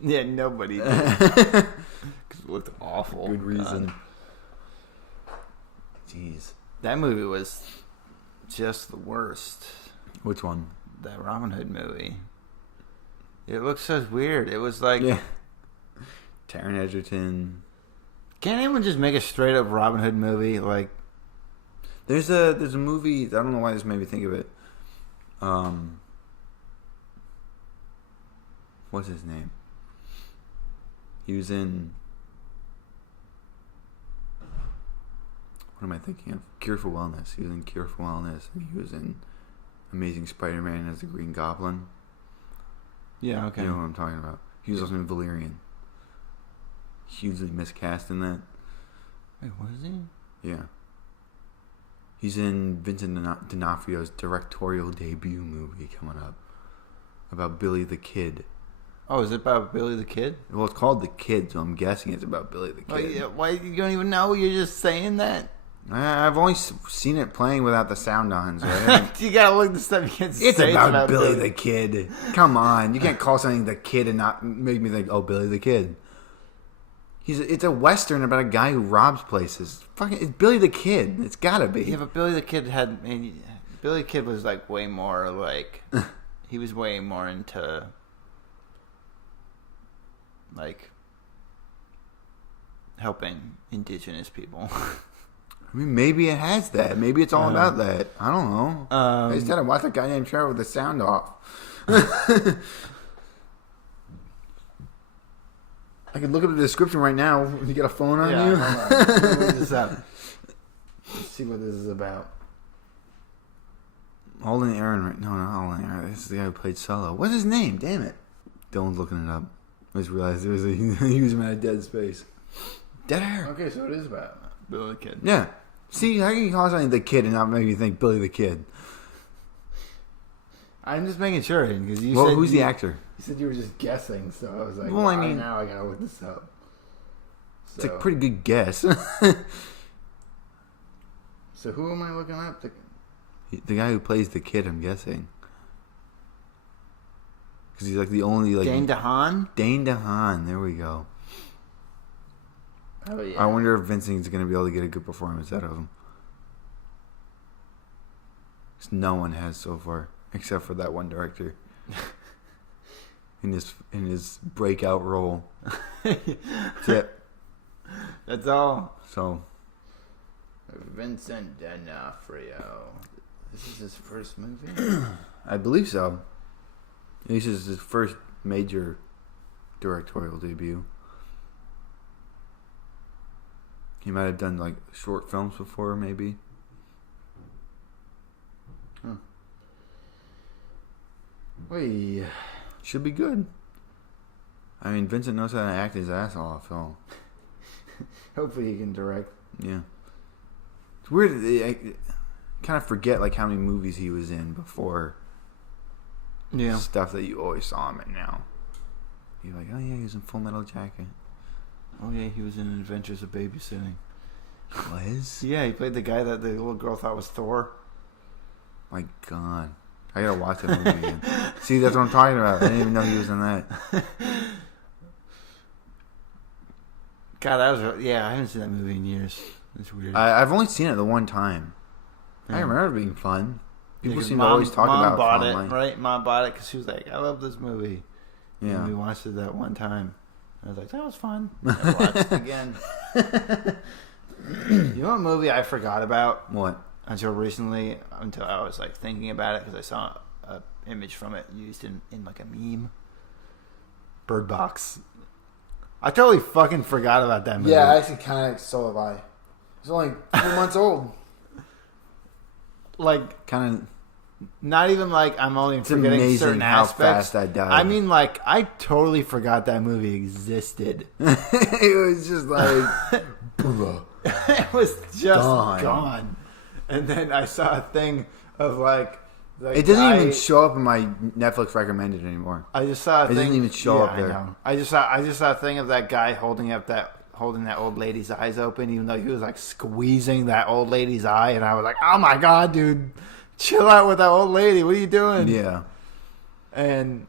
Yeah, nobody did. Because it looked awful. Good reason. Jeez. That movie was just the worst. Which one? That Robin Hood movie. It looked so weird. It was like... Yeah. Taron Egerton. Can't anyone just make a straight up Robin Hood movie? Like... There's a movie, I don't know why this made me think of it. What's his name? He was in... What am I thinking of? Cure for Wellness. He was in Cure for Wellness. And he was in Amazing Spider-Man as the Green Goblin. Yeah, okay. You know what I'm talking about. He was also in Valerian. Hugely miscast in that. Wait, what is he? Yeah. He's in Vincent D'Onofrio's directorial debut movie coming up about Billy the Kid. Oh, is it about Billy the Kid? Well, it's called The Kid, so I'm guessing it's about Billy the Kid. Oh, yeah. Why you don't even know? You're just saying that? I've only seen it playing without the sound on. So you gotta look this up. You can't say it's about Billy the Kid. Come on, you can't call something The Kid and not make me think, oh, Billy the Kid. It's a Western about a guy who robs places. Fucking, it's Billy the Kid. It's gotta be. Yeah, but Billy the Kid Billy the Kid was like way more like he was way more into like helping indigenous people. I mean, maybe it has that. Maybe it's all about that. I don't know. I just had to watch a guy named Trevor with the sound off. I could look up the description right now. If you get a phone on you. Look this up. Let's see what this is about. Alden Aaron, right? No, not Alden Aaron. This is the guy who played Solo. What's his name? Damn it. Dylan's looking it up. I just realized he was in a dead space. Dead air. Okay, so it is about Billy the Kid. Yeah. See, how can you call something The Kid and not make me think Billy the Kid? I'm just making sure because you said who's the actor? You said you were just guessing, so I was like, well I mean, now I gotta look this up. So. It's a pretty good guess. So who am I looking up? The guy who plays the kid, I'm guessing. Because he's like the only like Dane DeHaan. Dane DeHaan. There we go. Oh yeah. I wonder if Vincent's going to be able to get a good performance out of him. Because no one has so far, except for that one director. in his breakout role. That's it. That's all. So. Vincent D'Onofrio. This is his first movie? I believe so. This is his first major directorial debut. He might have done like short films before, maybe. Huh. Wait. Should be good. I mean, Vincent knows how to act his ass off, so. Hopefully he can direct. Yeah. It's weird. I kind of forget like how many movies he was in before stuff that you always saw him in now. You're like, oh yeah, he was in Full Metal Jacket. Oh yeah, he was in Adventures of Babysitting. Was? Yeah, he played the guy that the little girl thought was Thor. My God. I gotta watch that movie again. See, that's what I'm talking about. I didn't even know he was in that. God, I haven't seen that movie in years. It's weird. I've only seen it the one time. I remember it being fun. People seem to always talk about it. Mom bought it, right? Mom bought it because she was like, I love this movie. Yeah. And we watched it that one time. I was like, that was fun. I watched it again. You know what movie I forgot about? What? Until recently, until I was like thinking about it because I saw an image from it used in like a meme. Bird Box. I totally fucking forgot about that movie. Yeah, I actually kind of so have I. It's only 4 months old. Like, kind of. Not even like I'm only forgetting certain aspects. How fast I died. I mean, like, I totally forgot that movie existed. It was just like, it was just gone. And then I saw a thing of like it doesn't even show up in my Netflix recommended anymore. I just saw a thing. It doesn't even show up there. I just saw a thing of that guy holding that old lady's eyes open, even though he was like squeezing that old lady's eye, and I was like, oh my God, dude. Chill out with that old lady. What are you doing? Yeah. And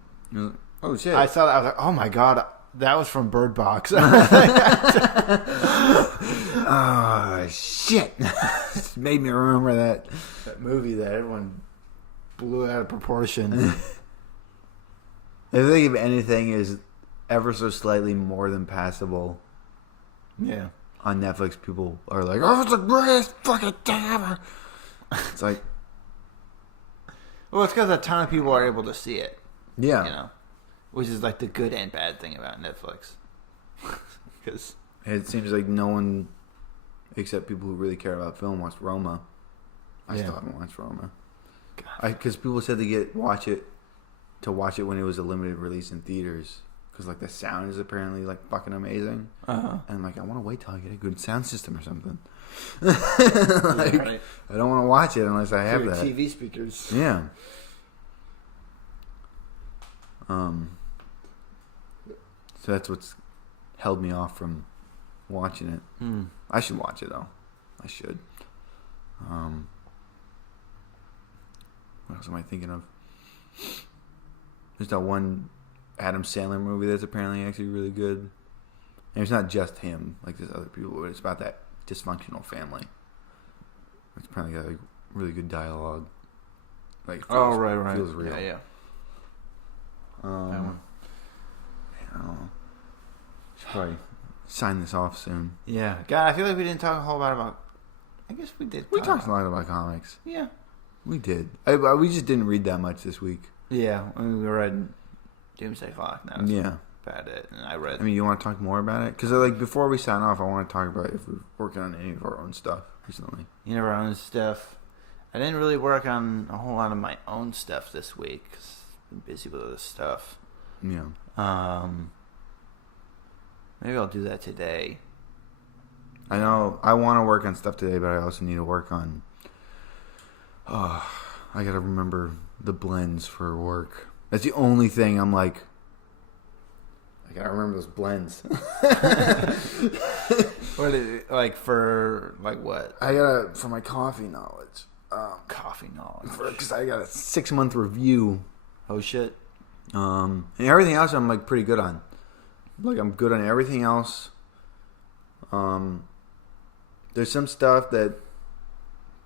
oh shit! I saw that. I was like, oh my God, that was from Bird Box. Oh shit! Made me remember that movie that everyone blew out of proportion. I think if anything is ever so slightly more than passable. Yeah. On Netflix, people are like, "Oh, it's the greatest fucking thing ever." It's like. Well, it's because a ton of people are able to see it. Yeah. You know, which is like the good and bad thing about Netflix. Because it seems like no one, except people who really care about film, watched Roma. I still haven't watched Roma. Because people said to watch it when it was a limited release in theaters. Because like the sound is apparently like fucking amazing. And I'm like, I want to wait till I get a good sound system or something. Right. I don't want to watch it unless I have that. TV speakers. Yeah. So that's what's held me off from watching it. I should watch it though. I should. What else am I thinking of? There's that one Adam Sandler movie that's apparently actually really good. And it's not just him, like there's other people, but it's about that dysfunctional family. It's apparently got like really good dialogue. Like right. Feels real. Yeah. I don't know. Should probably sign this off soon. Yeah. God, I feel like we didn't talk a whole lot about. I guess we did. We talked a lot about comics. Yeah. We did. We just didn't read that much this week. Yeah, I mean, we read Doomsday Clock. That was about it, and I read. I mean, you want to talk more about it? Because like before we sign off, I want to talk about if we're working on any of our own stuff recently. You know, our own stuff. I didn't really work on a whole lot of my own stuff this week because I've been busy with other stuff. Yeah. Maybe I'll do that today. I know I want to work on stuff today, but I also need to work on. I gotta remember the blends for work. That's the only thing I'm like. I gotta remember those blends. What is it, like for like what? I gotta for my coffee knowledge. Coffee knowledge. Because I got a 6-month review. Oh shit. And everything else I'm like pretty good on. Like I'm good on everything else. There's some stuff that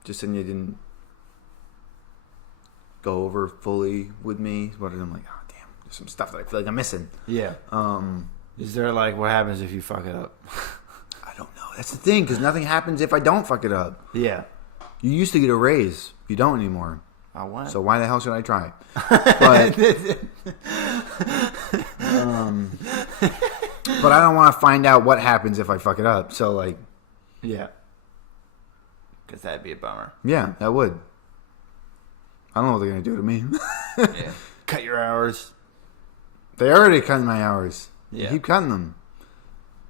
just you didn't go over fully with me. But I'm like, oh damn, there's some stuff that I feel like I'm missing. Yeah. Is there like what happens if you fuck it up? I don't know. That's the thing, because nothing happens if I don't fuck it up. Yeah. You used to get a raise. You don't anymore. I want. So why the hell should I try? But, but I don't want to find out what happens if I fuck it up. So like, yeah. Because that'd be a bummer. Yeah, that would. I don't know what they're gonna do to me. Yeah. Cut your hours. They already cut my hours. Yeah. They keep cutting them.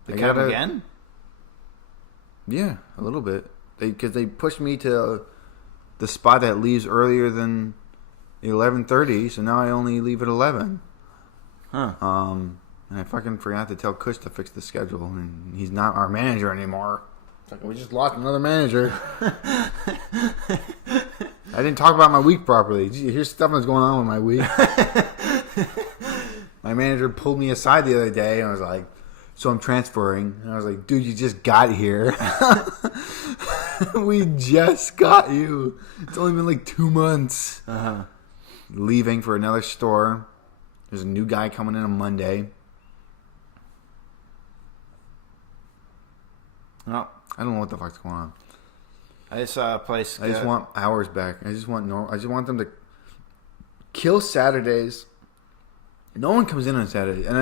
They cut them again? Yeah, a little bit. Because they pushed me to the spot that leaves earlier than 11:30, so now I only leave at 11. Huh. And I fucking forgot to tell Kush to fix the schedule, and he's not our manager anymore. It's like, we just lost another manager. I didn't talk about my week properly. Here's stuff that's going on with my week. My manager pulled me aside the other day, and I was like, so I'm transferring. And I was like, dude, you just got here. We just got you. It's only been like 2 months. Uh-huh. Leaving for another store. There's a new guy coming in on Monday. Oh. I don't know what the fuck's going on. I saw a place. I just want hours back. I just want them to kill Saturdays. No one comes in on Saturdays, and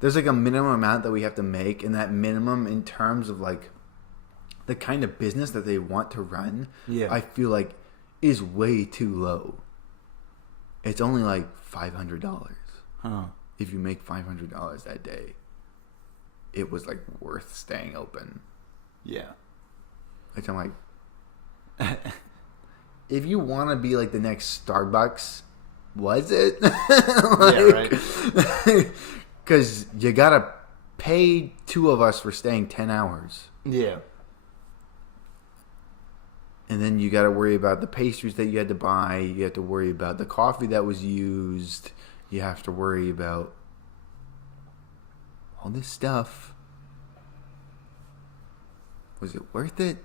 there's like a minimum amount that we have to make, and that minimum in terms of like the kind of business that they want to run, I feel like is way too low. It's only like $500. Huh. If you make $500 that day, it was like worth staying open. Yeah. Which I'm like, if you want to be like the next Starbucks, was it? Like, yeah, right. Because you gotta pay 2 of us for staying 10 hours. Yeah. And then you gotta worry about the pastries that you had to buy. You have to worry about the coffee that was used. You have to worry about all this stuff. Was it worth it?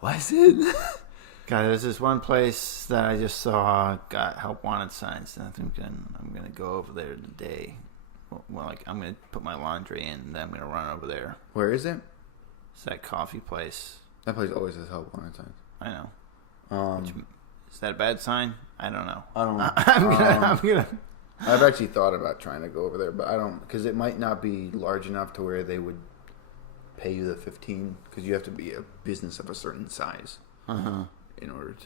Was it? God, there's this one place that I just saw got help wanted signs, and I think I'm gonna go over there today. Well, like I'm gonna put my laundry in, and then I'm gonna run over there. Where is it? It's that coffee place. That place always has help wanted signs. I know. Is that a bad sign? I don't know. I don't know. I'm gonna. I've actually thought about trying to go over there, but I don't, because it might not be large enough to where they would pay you the 15, because you have to be a business of a certain size in order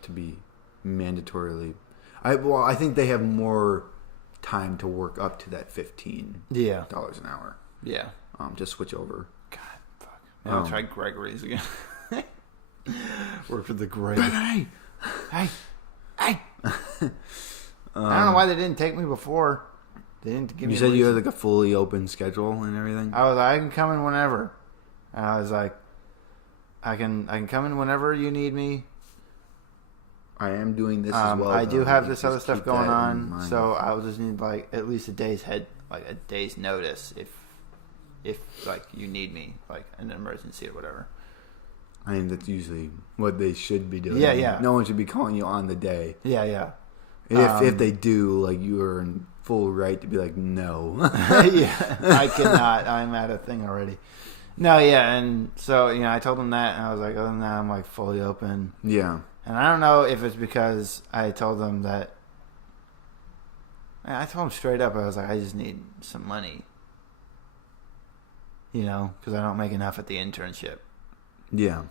to be mandatorily. I think they have more time to work up to that $15 an hour. Yeah. To switch over. God, fuck. Maybe I'll try Gregory's again. Work for the Greg. Hey. I don't know why they didn't take me before. They didn't give me. You said you had like a fully open schedule and everything. I was like, I can come in whenever. And I was like, I can come in whenever you need me. I am doing this as well. I do have this other stuff going on, so I will just need like at least a day's notice if like you need me, like an emergency or whatever. I mean, that's usually what they should be doing. Yeah. No one should be calling you on the day. Yeah. If they do, like, you are in full right to be like, no. Yeah, I cannot. I'm at a thing already. No, yeah, and so, I told them that, and I was like, other than that, I'm, like, fully open. Yeah. And I don't know if it's because I told them that, I told them straight up, I was like, I just need some money. Because I don't make enough at the internship. Yeah.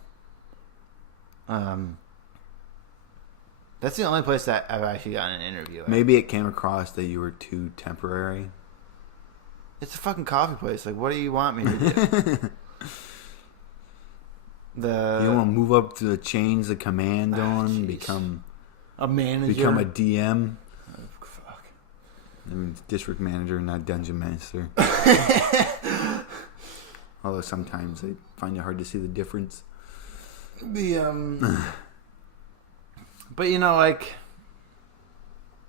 That's the only place that I've actually gotten an interview at. Maybe it came across that you were too temporary. It's a fucking coffee place. Like, what do you want me to do? You don't want to move up to the chains of command on, become a manager, become a DM. Oh, fuck. I mean, district manager, not dungeon master. Although sometimes I find it hard to see the difference. But like,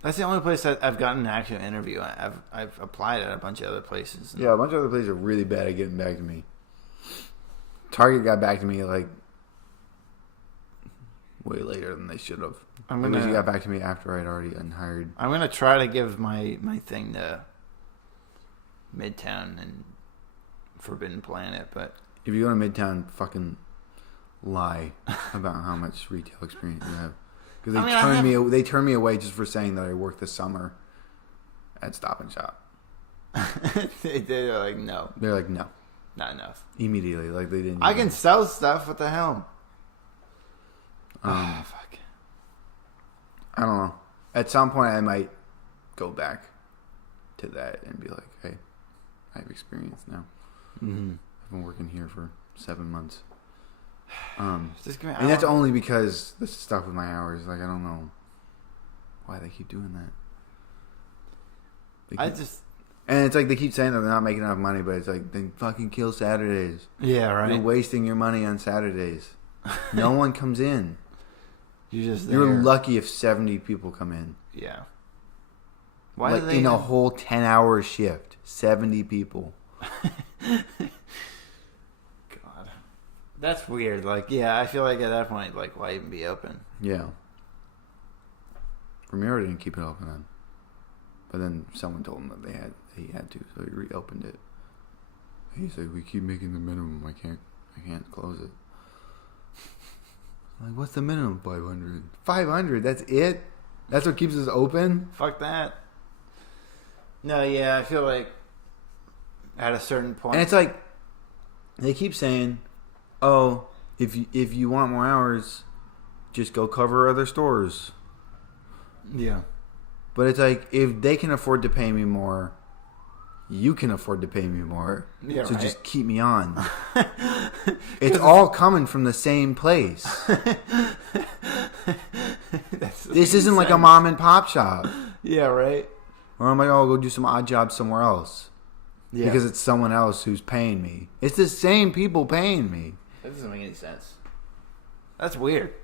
that's the only place that I've gotten an actual interview. I've applied at a bunch of other places. Yeah, a bunch of other places are really bad at getting back to me. Target got back to me like way later than they should have. Because he got back to me after I'd already gotten hired. I'm gonna try to give my thing to Midtown and Forbidden Planet, but if you go to Midtown, fucking lie about how much retail experience you have. Because they turned me away just for saying that I worked this summer at Stop and Shop. They're like, no. They're like, no. Not enough. Immediately. Like, they didn't. I can sell stuff. What the hell? Fuck. I don't know. At some point, I might go back to that and be like, hey, I have experience now. Mm-hmm. I've been working here for 7 months. And that's only because the stuff with my hours. Like, I don't know why they keep doing that. And it's like they keep saying that they're not making enough money, but it's like, then fucking kill Saturdays. Yeah, right. You're wasting your money on Saturdays. No one comes in. You're lucky if 70 people come in. Yeah. Why like in a whole 10-hour shift, 70 people. God, that's weird. Like, yeah, I feel like at that point, like, why even be open? Yeah. Ramiro didn't keep it open then, but then someone told him that he had to, so he reopened it. He said, "We keep making the minimum. I can't close it." Like, what's the minimum? 500. 500. That's it. That's what keeps us open. Fuck that. No, yeah, I feel like at a certain point, and it's like they keep saying, "Oh, if you want more hours, just go cover other stores." Yeah. But it's like, if they can afford to pay me more, you can afford to pay me more. Yeah, so right. Just keep me on. It's all coming from the same place. This isn't like a mom and pop shop. Yeah, right. Or I'm like, oh, I'll go do some odd job somewhere else. Yeah. Because it's someone else who's paying me. It's the same people paying me. That doesn't make any sense. That's weird.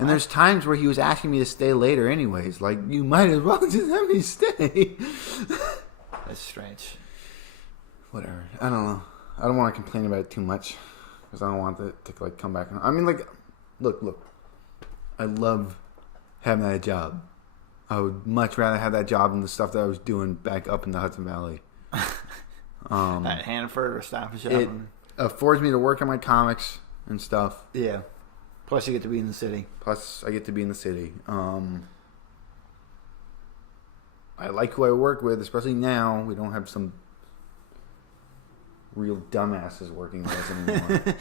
And there's times where he was asking me to stay later anyways. Like, you might as well just let me stay. That's strange. Whatever. I don't know. I don't want to complain about it too much. Because I don't want it to like come back. I mean, like, look. I love having that job. I would much rather have that job than the stuff that I was doing back up in the Hudson Valley. At Hannaford or Stop and Shop. It affords me to work on my comics and stuff. Yeah. Plus, you get to be in the city. I like who I work with, especially now. We don't have some real dumbasses working with us anymore.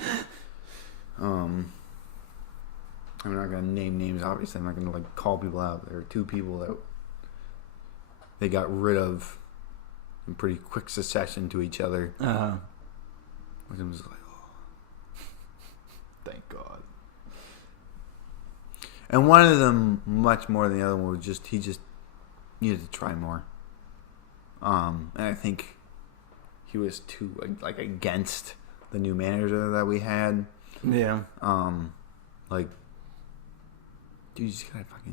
I'm not going to name names, obviously. I'm not going to like call people out. There are two people that they got rid of in pretty quick succession to each other. Uh-huh. Which was like, oh, thank God. And one of them, much more than the other one, was he just needed to try more. And I think he was too like against the new manager that we had. Yeah. Like, dude,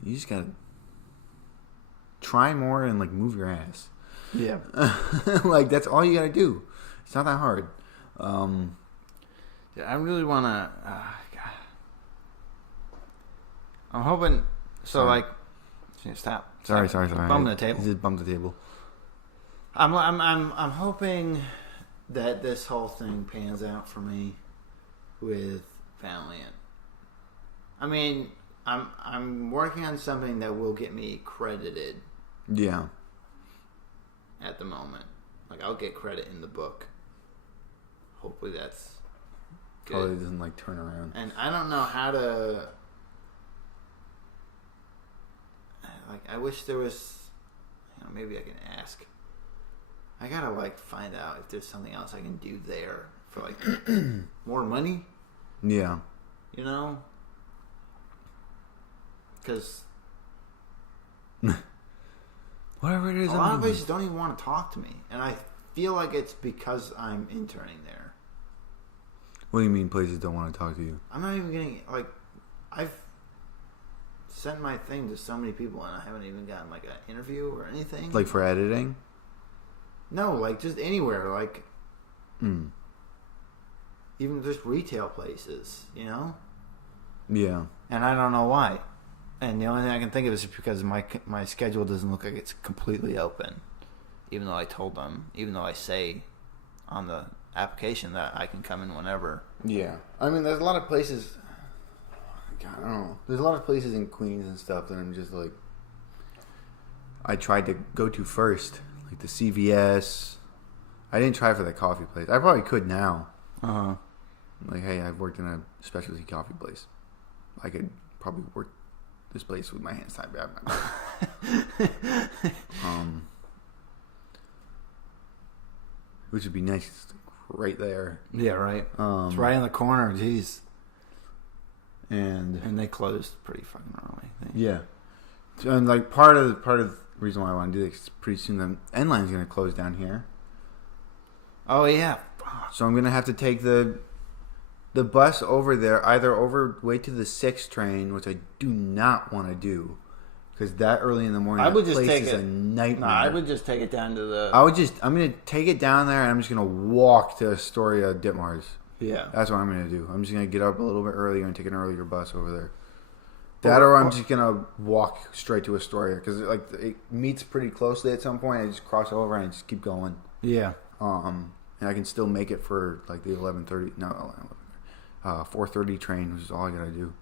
you just gotta try more and like move your ass. Yeah. Like, that's all you gotta do. It's not that hard. Yeah, I really wanna. I'm hoping. So, sorry. Like, stop. Sorry. Bumping the table. He just bumped the table. I'm hoping that this whole thing pans out for me with Valiant. I mean, I'm working on something that will get me credited. Yeah. At the moment, like, I'll get credit in the book. Hopefully that's good. Probably doesn't like turn around. And I don't know how to. Like, I wish there was, maybe I can ask. I gotta, like, find out if there's something else I can do there for, like, more money. Yeah. You know? Because whatever it is, a lot of places don't even want to talk to me. And I feel like it's because I'm interning there. What do you mean places don't want to talk to you? I'm not even getting, like, I've sent my thing to so many people and I haven't even gotten like an interview or anything. Like for editing? No, like just anywhere, like even just retail places, you know? Yeah. And I don't know why. And the only thing I can think of is because my schedule doesn't look like it's completely open. Even though I told them, even though I say on the application that I can come in whenever. Yeah. I mean, there's a lot of places. God, I don't know. There's a lot of places in Queens and stuff that I'm just like, I tried to go to first, like the CVS. I didn't try for that coffee place. I probably could now. Like, hey, I've worked in a specialty coffee place. I could probably work this place with my hands tied behind my back. Which would be nice. It's like right there. Yeah, right. It's right in the corner. Jeez. And they closed pretty fucking early. Yeah. And like part of the reason why I want to do this is pretty soon the end line's going to close down here. Oh yeah. So I'm going to have to take the bus over there, either wait to the 6 train, which I do not want to do, because that early in the morning, is a nightmare. No, I would just take it down to the. I'm going to take it down there, and I'm just going to walk to Astoria Ditmars. Yeah, that's what I'm going to do. I'm just going to get up a little bit earlier and take an earlier bus over there. Or I'm just going to walk straight to Astoria, because it meets pretty closely at some point. I just cross over and I just keep going. Yeah. And I can still make it for like the 4:30 train, which is all I got to do.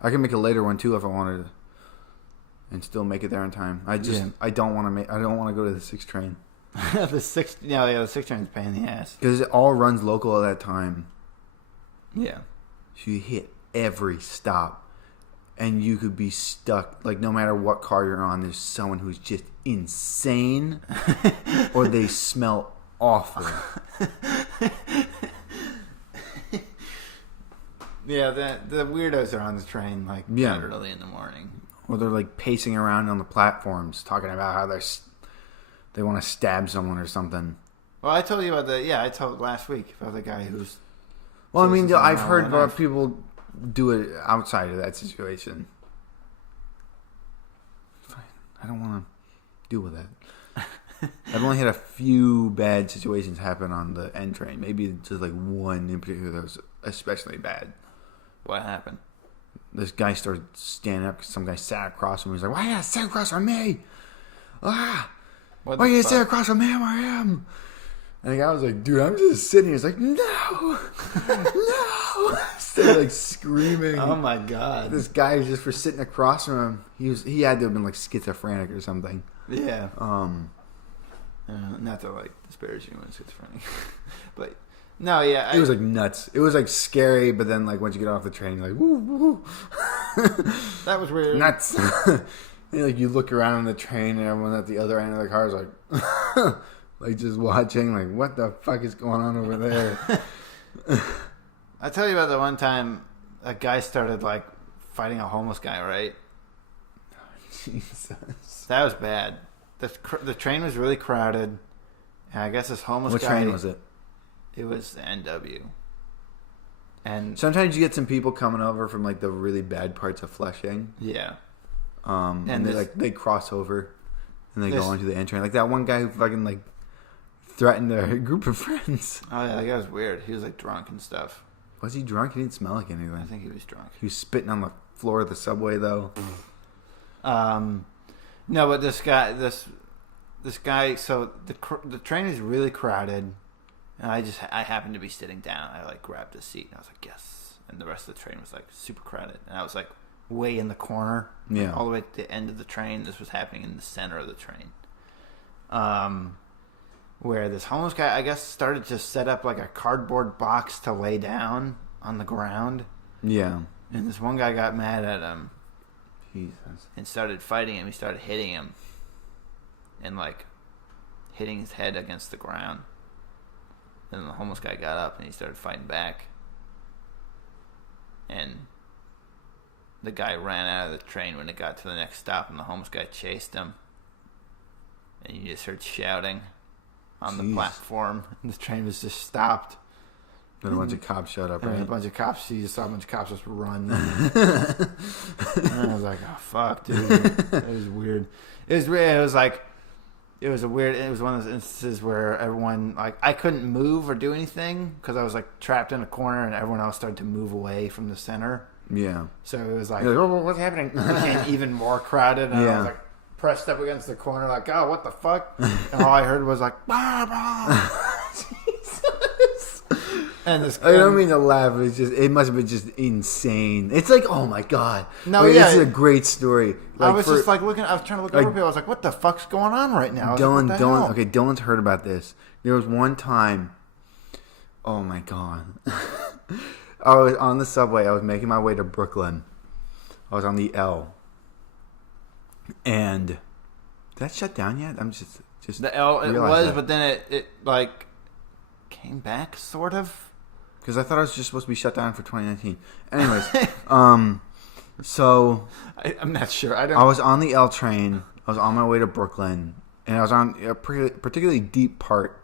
I can make a later one too if I wanted to, and still make it there in time. I don't want to go to the 6 train. The 6 train's a pain in the ass, because it all runs local at that time. Yeah. So you hit every stop, and you could be stuck. Like, no matter what car you're on, there's someone who's just insane, or they smell awful. Yeah, the weirdos are on the train that early in the morning. Or they're like pacing around on the platforms, talking about how they want to stab someone or something. Well, I told you about I told last week about the guy who's. Well, I mean, I've heard about people do it outside of that situation. Fine. I don't want to deal with that. I've only had a few bad situations happen on the N train. Maybe just like one in particular that was especially bad. What happened? This guy started standing up because some guy sat across him. He was like, "Why you sat across from me? Why you sat across from me where I am?" And the guy was like, "Dude, I'm just sitting here." He's like, "No, no!" Started screaming. Oh my god! This guy was just for sitting across from him. He had to have been schizophrenic or something. Yeah. Not to disparage anyone schizophrenic, but no, yeah. It was nuts. It was scary, but then once you get off the train, you're like, woo, woo. That was weird. Nuts. And, you look around on the train, and everyone at the other end of the car is just watching, what the fuck is going on over there? I tell you about the one time a guy started fighting a homeless guy, right? Jesus. That was bad. The train was really crowded, and I guess this homeless guy... What train was it? It was the NW. And sometimes you get some people coming over from the really bad parts of Flushing. Yeah. And they cross over, and they go onto the N train. That one guy who fucking threatened a group of friends. Oh yeah, that guy was weird. He was drunk and stuff. Was he drunk? He didn't smell like anything. I think he was drunk. He was spitting on the floor of the subway though. No, but this guy. So the train is really crowded, and I happened to be sitting down. I grabbed a seat, and I was like, yes. And the rest of the train was super crowded, and I was way in the corner. Yeah. All the way at the end of the train. This was happening in the center of the train. Where this homeless guy, I guess, started to set up a cardboard box to lay down on the ground. Yeah. And this one guy got mad at him. Jesus. And started fighting him. He started hitting him. And hitting his head against the ground. And the homeless guy got up and he started fighting back. And the guy ran out of the train when it got to the next stop, and the homeless guy chased him. And you just heard shouting on the platform. And the train was just stopped. Then a bunch of cops showed up, right? And a bunch of cops. You just saw a bunch of cops just run. And I was like, oh, fuck, dude. It was weird. It was weird. It was it was one of those instances where everyone, I couldn't move or do anything because I was trapped in a corner, and everyone else started to move away from the center. Yeah. So it was oh, what's happening? And even more crowded. And I was pressed up against the corner, oh, what the fuck? And all I heard was bah, bah. Jesus. And this, I don't mean to laugh, but it must have been just insane. It's oh my god. No, this is a great story. I was just looking. I was trying to look over people. I was like, "What the fuck's going on right now?" Dylan. Okay, Dylan's heard about this. There was one time. Oh my god. I was on the subway. I was making my way to Brooklyn. I was on the L. And did that shut down yet? I'm just the L. It was, that. But then it came back, sort of. Because I thought it was just supposed to be shut down for 2019. Anyways, so I'm not sure. I was on the L train. I was on my way to Brooklyn, and I was on a particularly deep part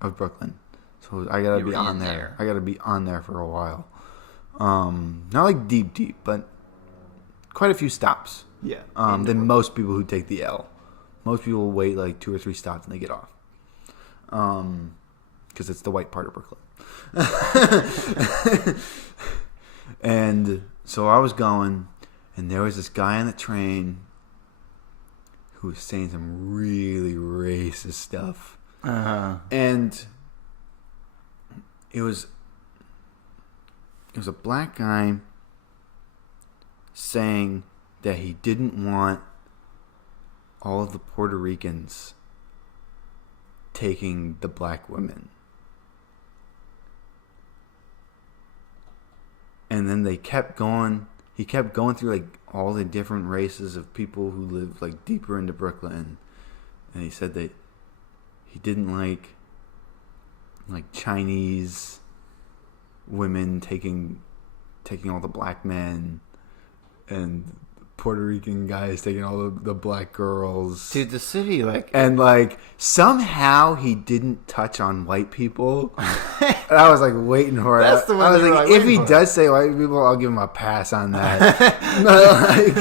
of Brooklyn. So I gotta be on there. I gotta be on there for a while. Not like deep, but quite a few stops. Yeah. Than most people who take the L. Most people wait like 2 or 3 stops and they get off. Because it's the white part of Brooklyn. And so I was going, and there was this guy on the train who was saying some really racist stuff. And it was a black guy saying that he didn't want all of the Puerto Ricans taking the black women. And then they kept going. He kept going through like all the different races of people who live like deeper into Brooklyn. And he said that he didn't like Chinese women taking all the black men, and Puerto Rican guys taking all the black girls. Dude, the city, like... And, like, somehow he didn't touch on white people. And I was, like, waiting for it. That's the one I was like, if he does say white people, I'll give him a pass on that. Like...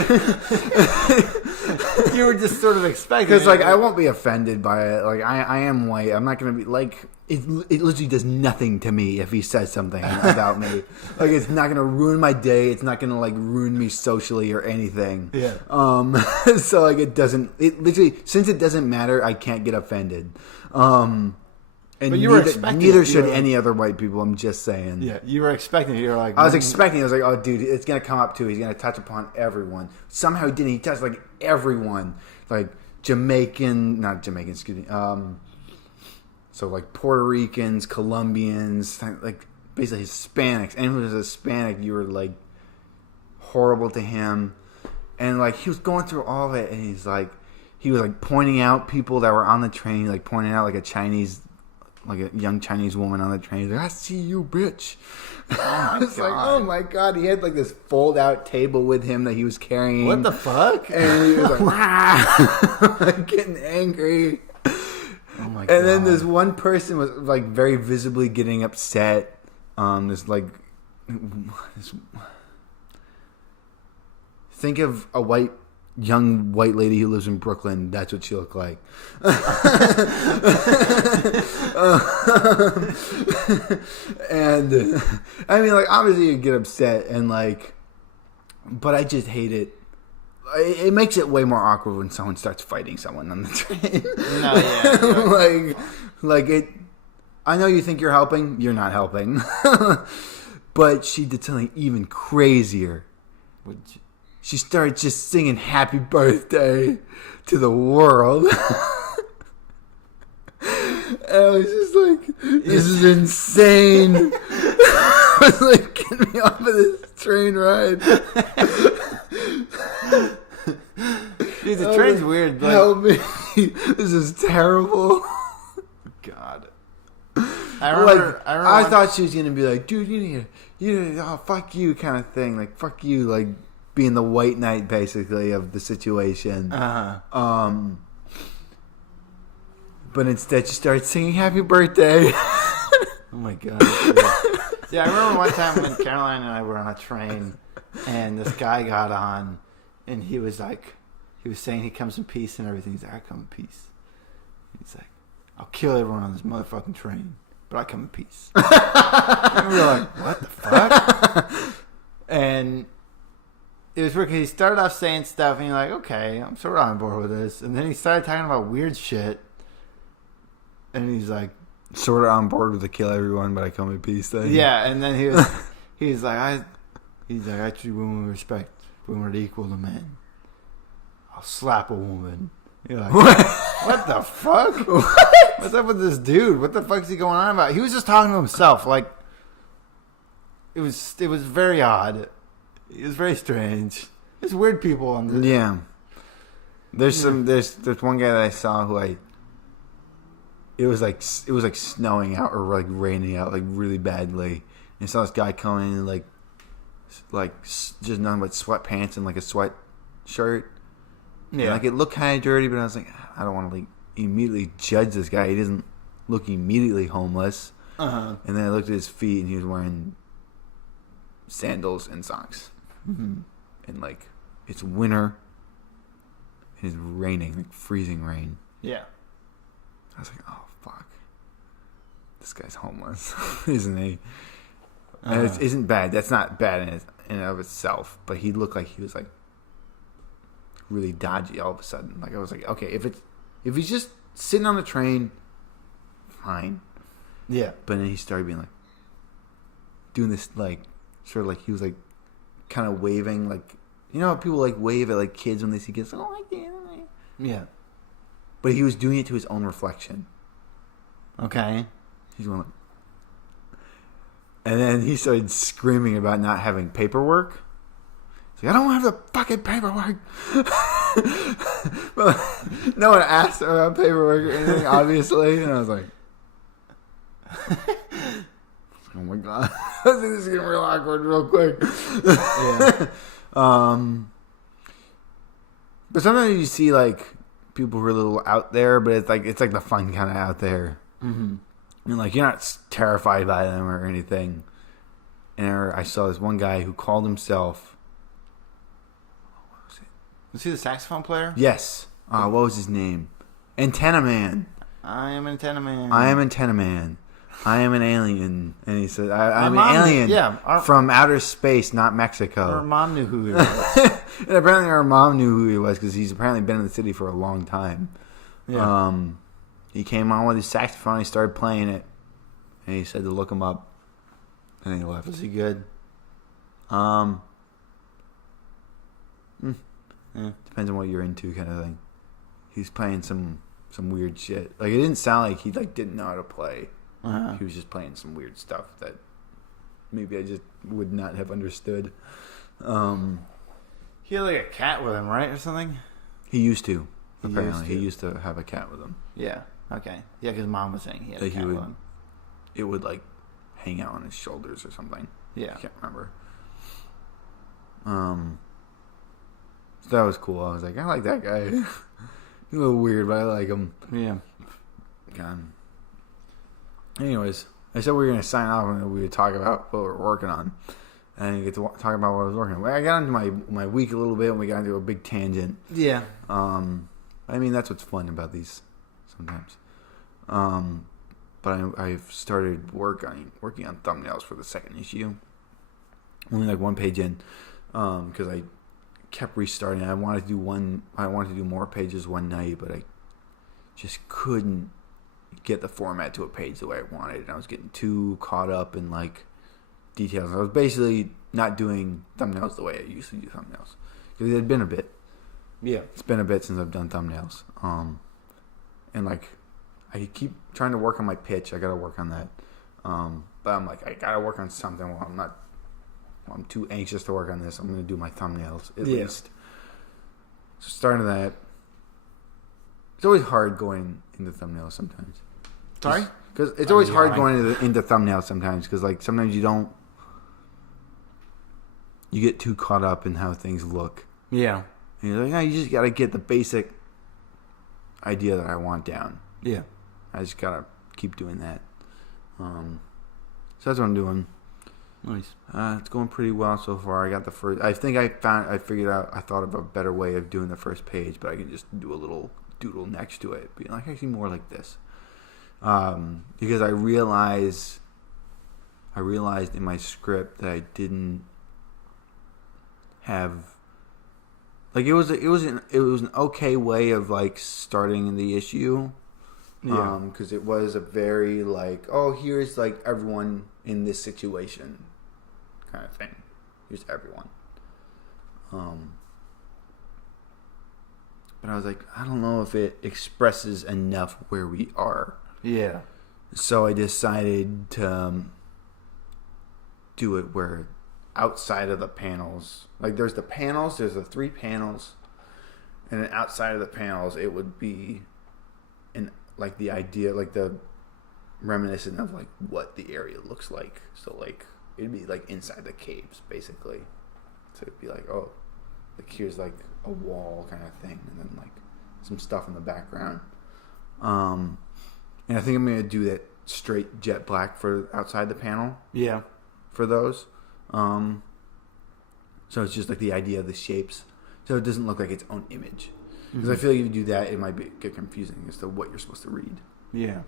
You were just sort of expecting Because, like, I won't be offended by it. Like, I am white. I'm not going to be, like... It literally does nothing to me if he says something about me. Like, it's not going to ruin my day. It's not going to, like, ruin me socially or anything. Yeah. So, like, it literally, since it doesn't matter, I can't get offended. And but you were expecting neither should any other white people, I'm just saying. Yeah, you were expecting it. You were like... I was expecting it. I was like, oh, dude, it's going to come up, too. He's going to touch upon everyone. Somehow he didn't. He touched, like, everyone. Like, excuse me. So, like, Puerto Ricans, Colombians, like, basically Hispanics. Anyone who was Hispanic, you were, like, horrible to him. And, like, he was going through all of it, and he was, like, pointing out people that were on the train, like, pointing out, like, a young Chinese woman on the train. He's like, I see you, bitch. I was like, oh, my God. He had, like, this fold-out table with him that he was carrying. What the fuck? And he was like, wow. Like, getting angry. Oh my God. And then this one person was like very visibly getting upset. Think of a young white lady who lives in Brooklyn. That's what she looked like. And I mean, like, obviously you get upset and like, but I just hate it. It makes it way more awkward when someone starts fighting someone on the train. No, yeah. like it. I know you think you're helping. You're not helping. But she did something even crazier. She started just singing "Happy Birthday" to the world. And I was just like, "This is insane." I was like, "Get me off of this train ride." Dude, the train's weird. Like, help me. This is terrible. God. I thought she was going to be like, dude, you need, oh, fuck you kind of thing. Like, fuck you, like, being the white knight, basically, of the situation. But instead, she started singing Happy Birthday. Oh, my God. Yeah, I remember one time when Caroline and I were on a train, and this guy got on, and he was saying he comes in peace and everything. He's like, I come in peace. He's like, I'll kill everyone on this motherfucking train, but I come in peace. And we were like, what the fuck? And it was weird because he started off saying stuff, and you're like, okay, I'm sort of on board with this. And then he started talking about weird shit, and he's like, sort of on board with the kill everyone, but I come in peace thing. Yeah, and then he's like, I treat women with respect. Women are equal to men. I'll slap a woman. You're like, what the fuck? What's up with this dude? What the fuck is he going on about? He was just talking to himself. Like, it was very odd. It was very strange. There's weird people on this. Yeah. There's one guy that I saw who it was like snowing out or like raining out like really badly. And I saw this guy coming in like just nothing but sweatpants and like a sweatshirt. Yeah, and, like it looked kind of dirty, but I was like, I don't want to like immediately judge this guy. He doesn't look immediately homeless. And then I looked at his feet, and he was wearing sandals and socks. And like it's winter, and it's raining, like freezing rain. Yeah. I was like, oh fuck, this guy's homeless, isn't he? And it isn't bad. That's not bad in and of itself. But he looked like he was like really dodgy all of a sudden. Like I was like, okay, if he's just sitting on the train, fine. Yeah. But then he started being like doing this like sort of like he was like kind of waving like, you know how people like wave at like kids when they see kids. Oh, I can't. Yeah. But he was doing it to his own reflection. Okay. He's going like, and then he started screaming about not having paperwork. He's like, I don't have the fucking paperwork. Well, no one asked him about paperwork or anything, obviously. And I was like, oh my God. I think this is getting real awkward real quick. Yeah. But sometimes you see like people who are a little out there, but it's like the fun kind of out there. Mm-hmm. And like you're not terrified by them or anything. And I saw this one guy who called himself. What was it? Was he the saxophone player? Yes. What was his name? Antenna Man. I am Antenna Man. I am Antenna Man. I am an alien. And he said, I'm an alien from outer space, not Mexico. Our mom knew who he was. And apparently our mom knew who he was because he's apparently been in the city for a long time. Yeah. He came on with his saxophone. He started playing it. And he said to look him up. And he left. Was he good? Yeah. Depends on what you're into, kind of thing. He's playing some weird shit. Like it didn't sound like he like didn't know how to play. He was just playing some weird stuff that maybe I just would not have understood. He had like a cat with him, right, or something? He used to. Apparently, he used to have a cat with him. Yeah. Okay. Yeah, because Mom was saying he had a cat with him. It would like hang out on his shoulders or something. Yeah. I can't remember. So that was cool. I was like, I like that guy. He's a little weird, but I like him. Yeah. God. Anyways, I said we were going to sign off and we would talk about what we're working on. And you get to talk about what I was working on. Well, I got into my week a little bit and we got into a big tangent. Yeah. I mean, that's what's fun about these sometimes. But I've started working on thumbnails for the second issue. Only like one page in, because I kept restarting. I wanted to do more pages one night, but I just couldn't get the format to a page the way I wanted. And I was getting too caught up in like details. I was basically not doing thumbnails the way I usually do thumbnails because it had been a bit. Yeah, it's been a bit since I've done thumbnails. And like I keep trying to work on my pitch. I gotta work on that. But I'm like, I gotta work on something while I'm too anxious to work on this. I'm gonna do my thumbnails at least. So starting that. It's always hard going into thumbnails sometimes. Sorry? Because it's always hard going into thumbnails sometimes. Because like sometimes you get too caught up in how things look. Yeah. And you're like, no, you just gotta get the basic idea that I want down. Yeah. I just gotta keep doing that. So that's what I'm doing. Nice. It's going pretty well so far. I got the first. I think I figured out. I thought of a better way of doing the first page, but I can just do a little doodle next to it, being like actually more like this. Because I realized in my script that I didn't have. Like it was an okay way of like starting the issue. Yeah. Because it was a very like, oh, here's like everyone in this situation kind of thing. Here's everyone. But I was like, I don't know if it expresses enough where we are. Yeah. So I decided to do it where outside of the panels, like there's the panels, there's the 3 panels, and then outside of the panels, it would be like the idea, like the reminiscent of like what the area looks like. So like it'd be like inside the caves basically. So it'd be like, oh, like here's like a wall kind of thing, and then like some stuff in the background. And I think I'm gonna do that straight jet black for outside the panel. Yeah. For those. So it's just like the idea of the shapes, so it doesn't look like its own image. Because I feel like if you do that, it might get confusing as to what you're supposed to read. Yeah.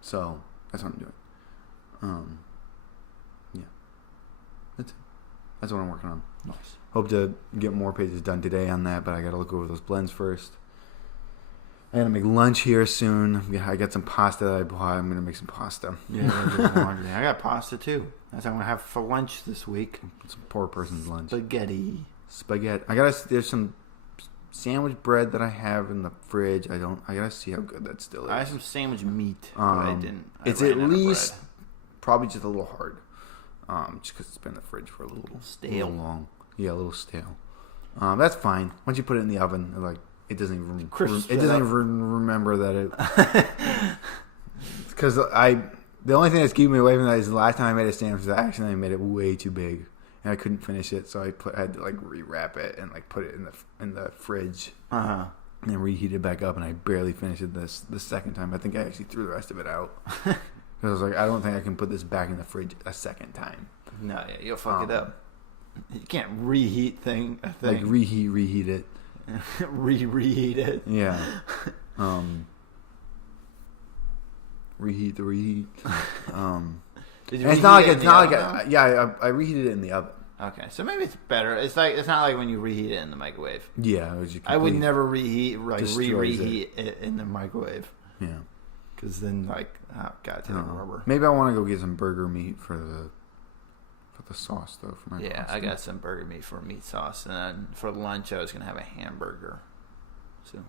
So that's what I'm doing. Yeah. That's it. That's what I'm working on. Nice. Hope to get more pages done today on that, but I got to look over those blends first. I gotta make lunch here soon. I got some pasta that I bought. I'm gonna make some pasta. Yeah, I got pasta too. That's what I'm gonna have for lunch this week. Some poor person's lunch. Spaghetti. There's some sandwich bread that I have in the fridge. I gotta see how good that still is. I have some sandwich meat, but I didn't. It's at least probably just a little hard. Just because it's been in the fridge for a little stale. A little long. Yeah, a little stale. That's fine. Once you put it in the oven, it doesn't even remember that it. Because the only thing that's keeping me away from that is the last time I made a sandwich, I accidentally made it way too big, and I couldn't finish it, so I had to like rewrap it and like put it in the fridge, and then reheat it back up, and I barely finished it the second time. I think I actually threw the rest of it out because I was like, I don't think I can put this back in the fridge a second time. No, yeah, you'll fuck it up. You can't reheat a thing. Like reheat it. reheat it. Yeah. Reheat the reheat. It's not like I reheated it in the oven. Okay, so maybe it's better. It's not like when you reheat it in the microwave. Yeah, I would never reheat it in the microwave. Yeah, because then oh god, it's like rubber. Maybe I want to go get some burger meat for the sauce though. For my pasta. I got some burger meat for meat sauce, and then for lunch I was gonna have a hamburger. So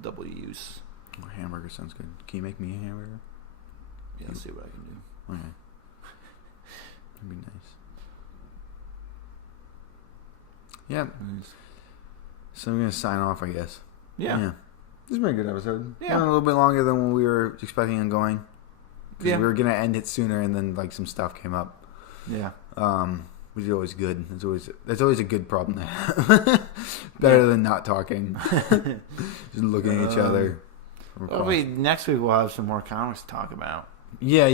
double use. Oh, hamburger sounds good. Can you make me a hamburger? Yeah, I'll see what I can do. Okay, that'd be nice. Yeah. Nice. So I'm gonna sign off, I guess. Yeah. This has been a good episode. Yeah. Went a little bit longer than when we were expecting on going. Because we were gonna end it sooner, and then like some stuff came up. Yeah. Which is always good. That's always a good problem to have. Better than not talking. Just looking at each other. Well, next week we'll have some more comics to talk about. Yeah.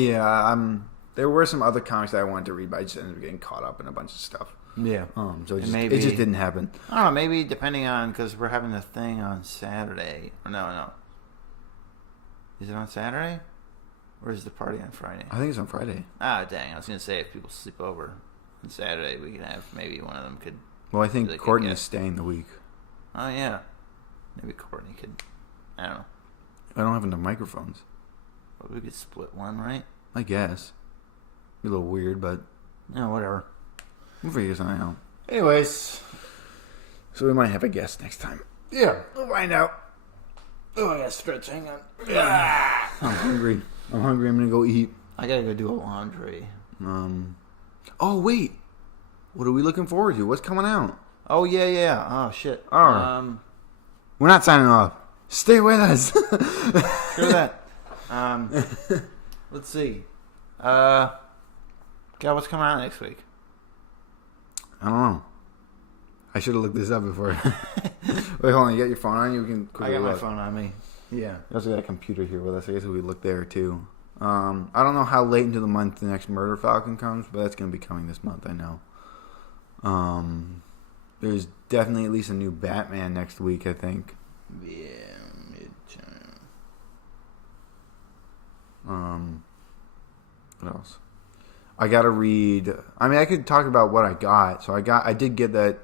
There were some other comics that I wanted to read, but I just ended up getting caught up in a bunch of stuff. Yeah. So it just didn't happen. I don't know. Maybe depending on, because we're having the thing on Saturday. Or no. Is it on Saturday? Or is the party on Friday? I think it's on Friday. Ah, dang. I was going to say if people sleep over on Saturday, we can have maybe one of them could. Well, I think Courtney is staying the week. Oh, yeah. Maybe Courtney could. I don't know. I don't have enough microphones. But we could split one, right? I guess. Be a little weird, but. No, whatever. We'll figure something out. Anyways. So we might have a guest next time. Yeah. We'll find out. Oh, I got to stretch. Hang on. Yeah. I'm hungry. I'm going to go eat. I got to go do a laundry. Oh, wait. What are we looking forward to? What's coming out? Oh, yeah. Oh, shit. We're not signing off. Stay with us. Screw that. Let's see. God, what's coming out next week? I don't know. I should have looked this up before. Wait, hold on. You got your phone on you? Can I got my phone on me. Yeah. You also got a computer here with us. I guess we look there too. I don't know how late into the month the next Murder Falcon comes, but that's going to be coming this month, I know. There's definitely at least a new Batman next week, I think. Yeah, what else? I gotta read. I mean, I could talk about what I got. So I did get that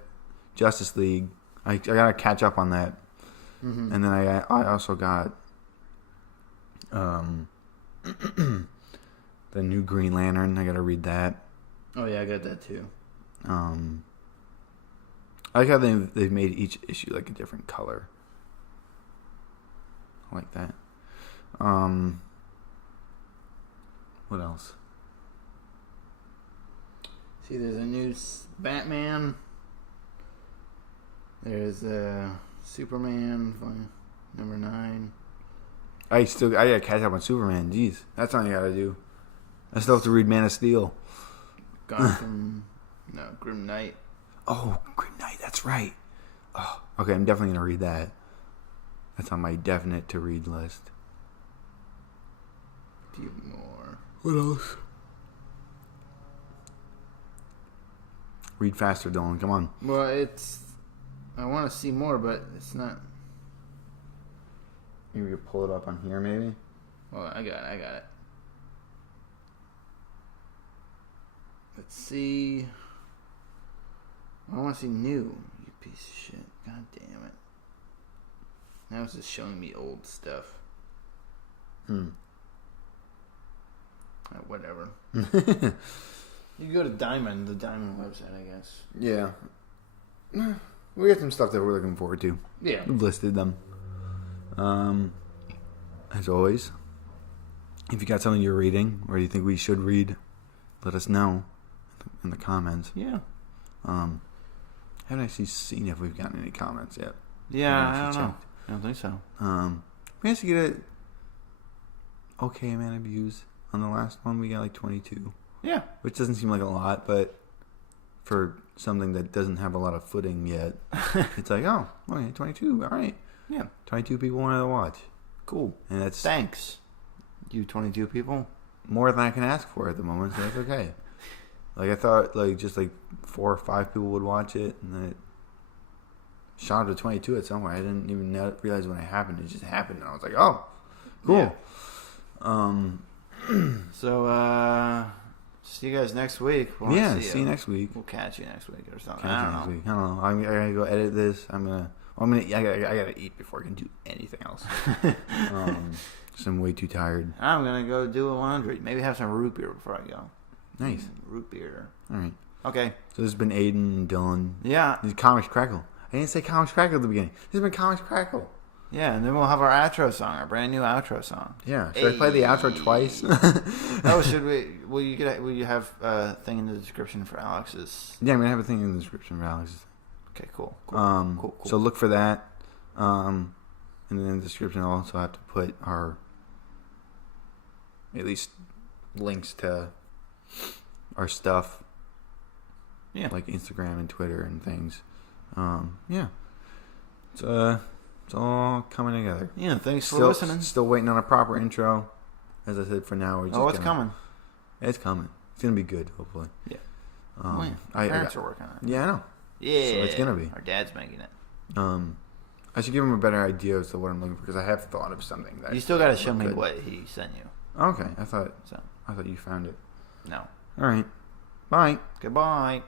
Justice League. I gotta catch up on that. Mm-hmm. And then I also got the new Green Lantern. I gotta read that. Oh yeah, I got that too. I like how they've made each issue like a different color. I like that. What else? See, there's a new Batman. There's a Superman. Number 9. I gotta catch up on Superman. Jeez, that's something I gotta do. I still have to read Man of Steel. Grim Knight. Oh, Grim Knight, that's right. Oh, okay, I'm definitely gonna read that. That's on my definite to read list. A few more. What else? Read faster, Dylan. Come on. Well, I want to see more, but it's not. Maybe you pull it up on here, maybe? Well, I got it. Let's see. I want to see new. You piece of shit. God damn it. Now it's just showing me old stuff. Whatever. You go to the Diamond website, I guess. Yeah. We got some stuff that we're looking forward to. Yeah. We've listed them. As always, if you got something you're reading or you think we should read, let us know in the comments. Yeah. Haven't actually seen if we've gotten any comments yet. Yeah, I don't know. I don't think so. We actually get a okay amount of views on the last one. We got like 22. Yeah. Which doesn't seem like a lot, but for something that doesn't have a lot of footing yet, it's like, oh, okay, 22, all right. Yeah. 22 people wanted to watch. Cool. And that's thanks, you 22 people. More than I can ask for at the moment, so that's okay. Like, I thought, like, just like 4 or 5 people would watch it, and then it shot to 22 at some point. I didn't even realize when it happened. It just happened, and I was like, oh, cool. Yeah. So, see you guys next week. See you next week. We'll catch you next week or something. I don't know. I gotta go edit this. I gotta eat before I can do anything else. So I'm way too tired. I'm gonna go do a laundry. Maybe have some root beer before I go. Nice. Root beer. All right. Okay. So this has been Aiden and Dylan. Yeah. This is Comics Krackle. I didn't say Comics Krackle at the beginning. This has been Comics Krackle. Yeah, and then we'll have our outro song, our brand new outro song. Yeah. Should I play the outro twice? Oh, should we? Will you have a thing in the description for Alex's? Yeah, I'm gonna have a thing in the description for Alex's. Okay, cool. Cool. So look for that. And then in the description, I'll also have to put our at least links to our stuff. Yeah. Like Instagram and Twitter and things. Yeah. It's all coming together. Yeah, thanks for listening. Still waiting on a proper intro. As I said, for now, we're just it's coming. It's coming. It's going to be good, hopefully. Yeah. Our parents are working on it. Yeah, I know. Yeah. So it's going to be. Our dad's making it. I should give him a better idea as to what I'm looking for, because I have thought of something. You still got to show me what he sent you. Okay. I thought you found it. No. All right. Bye. Goodbye.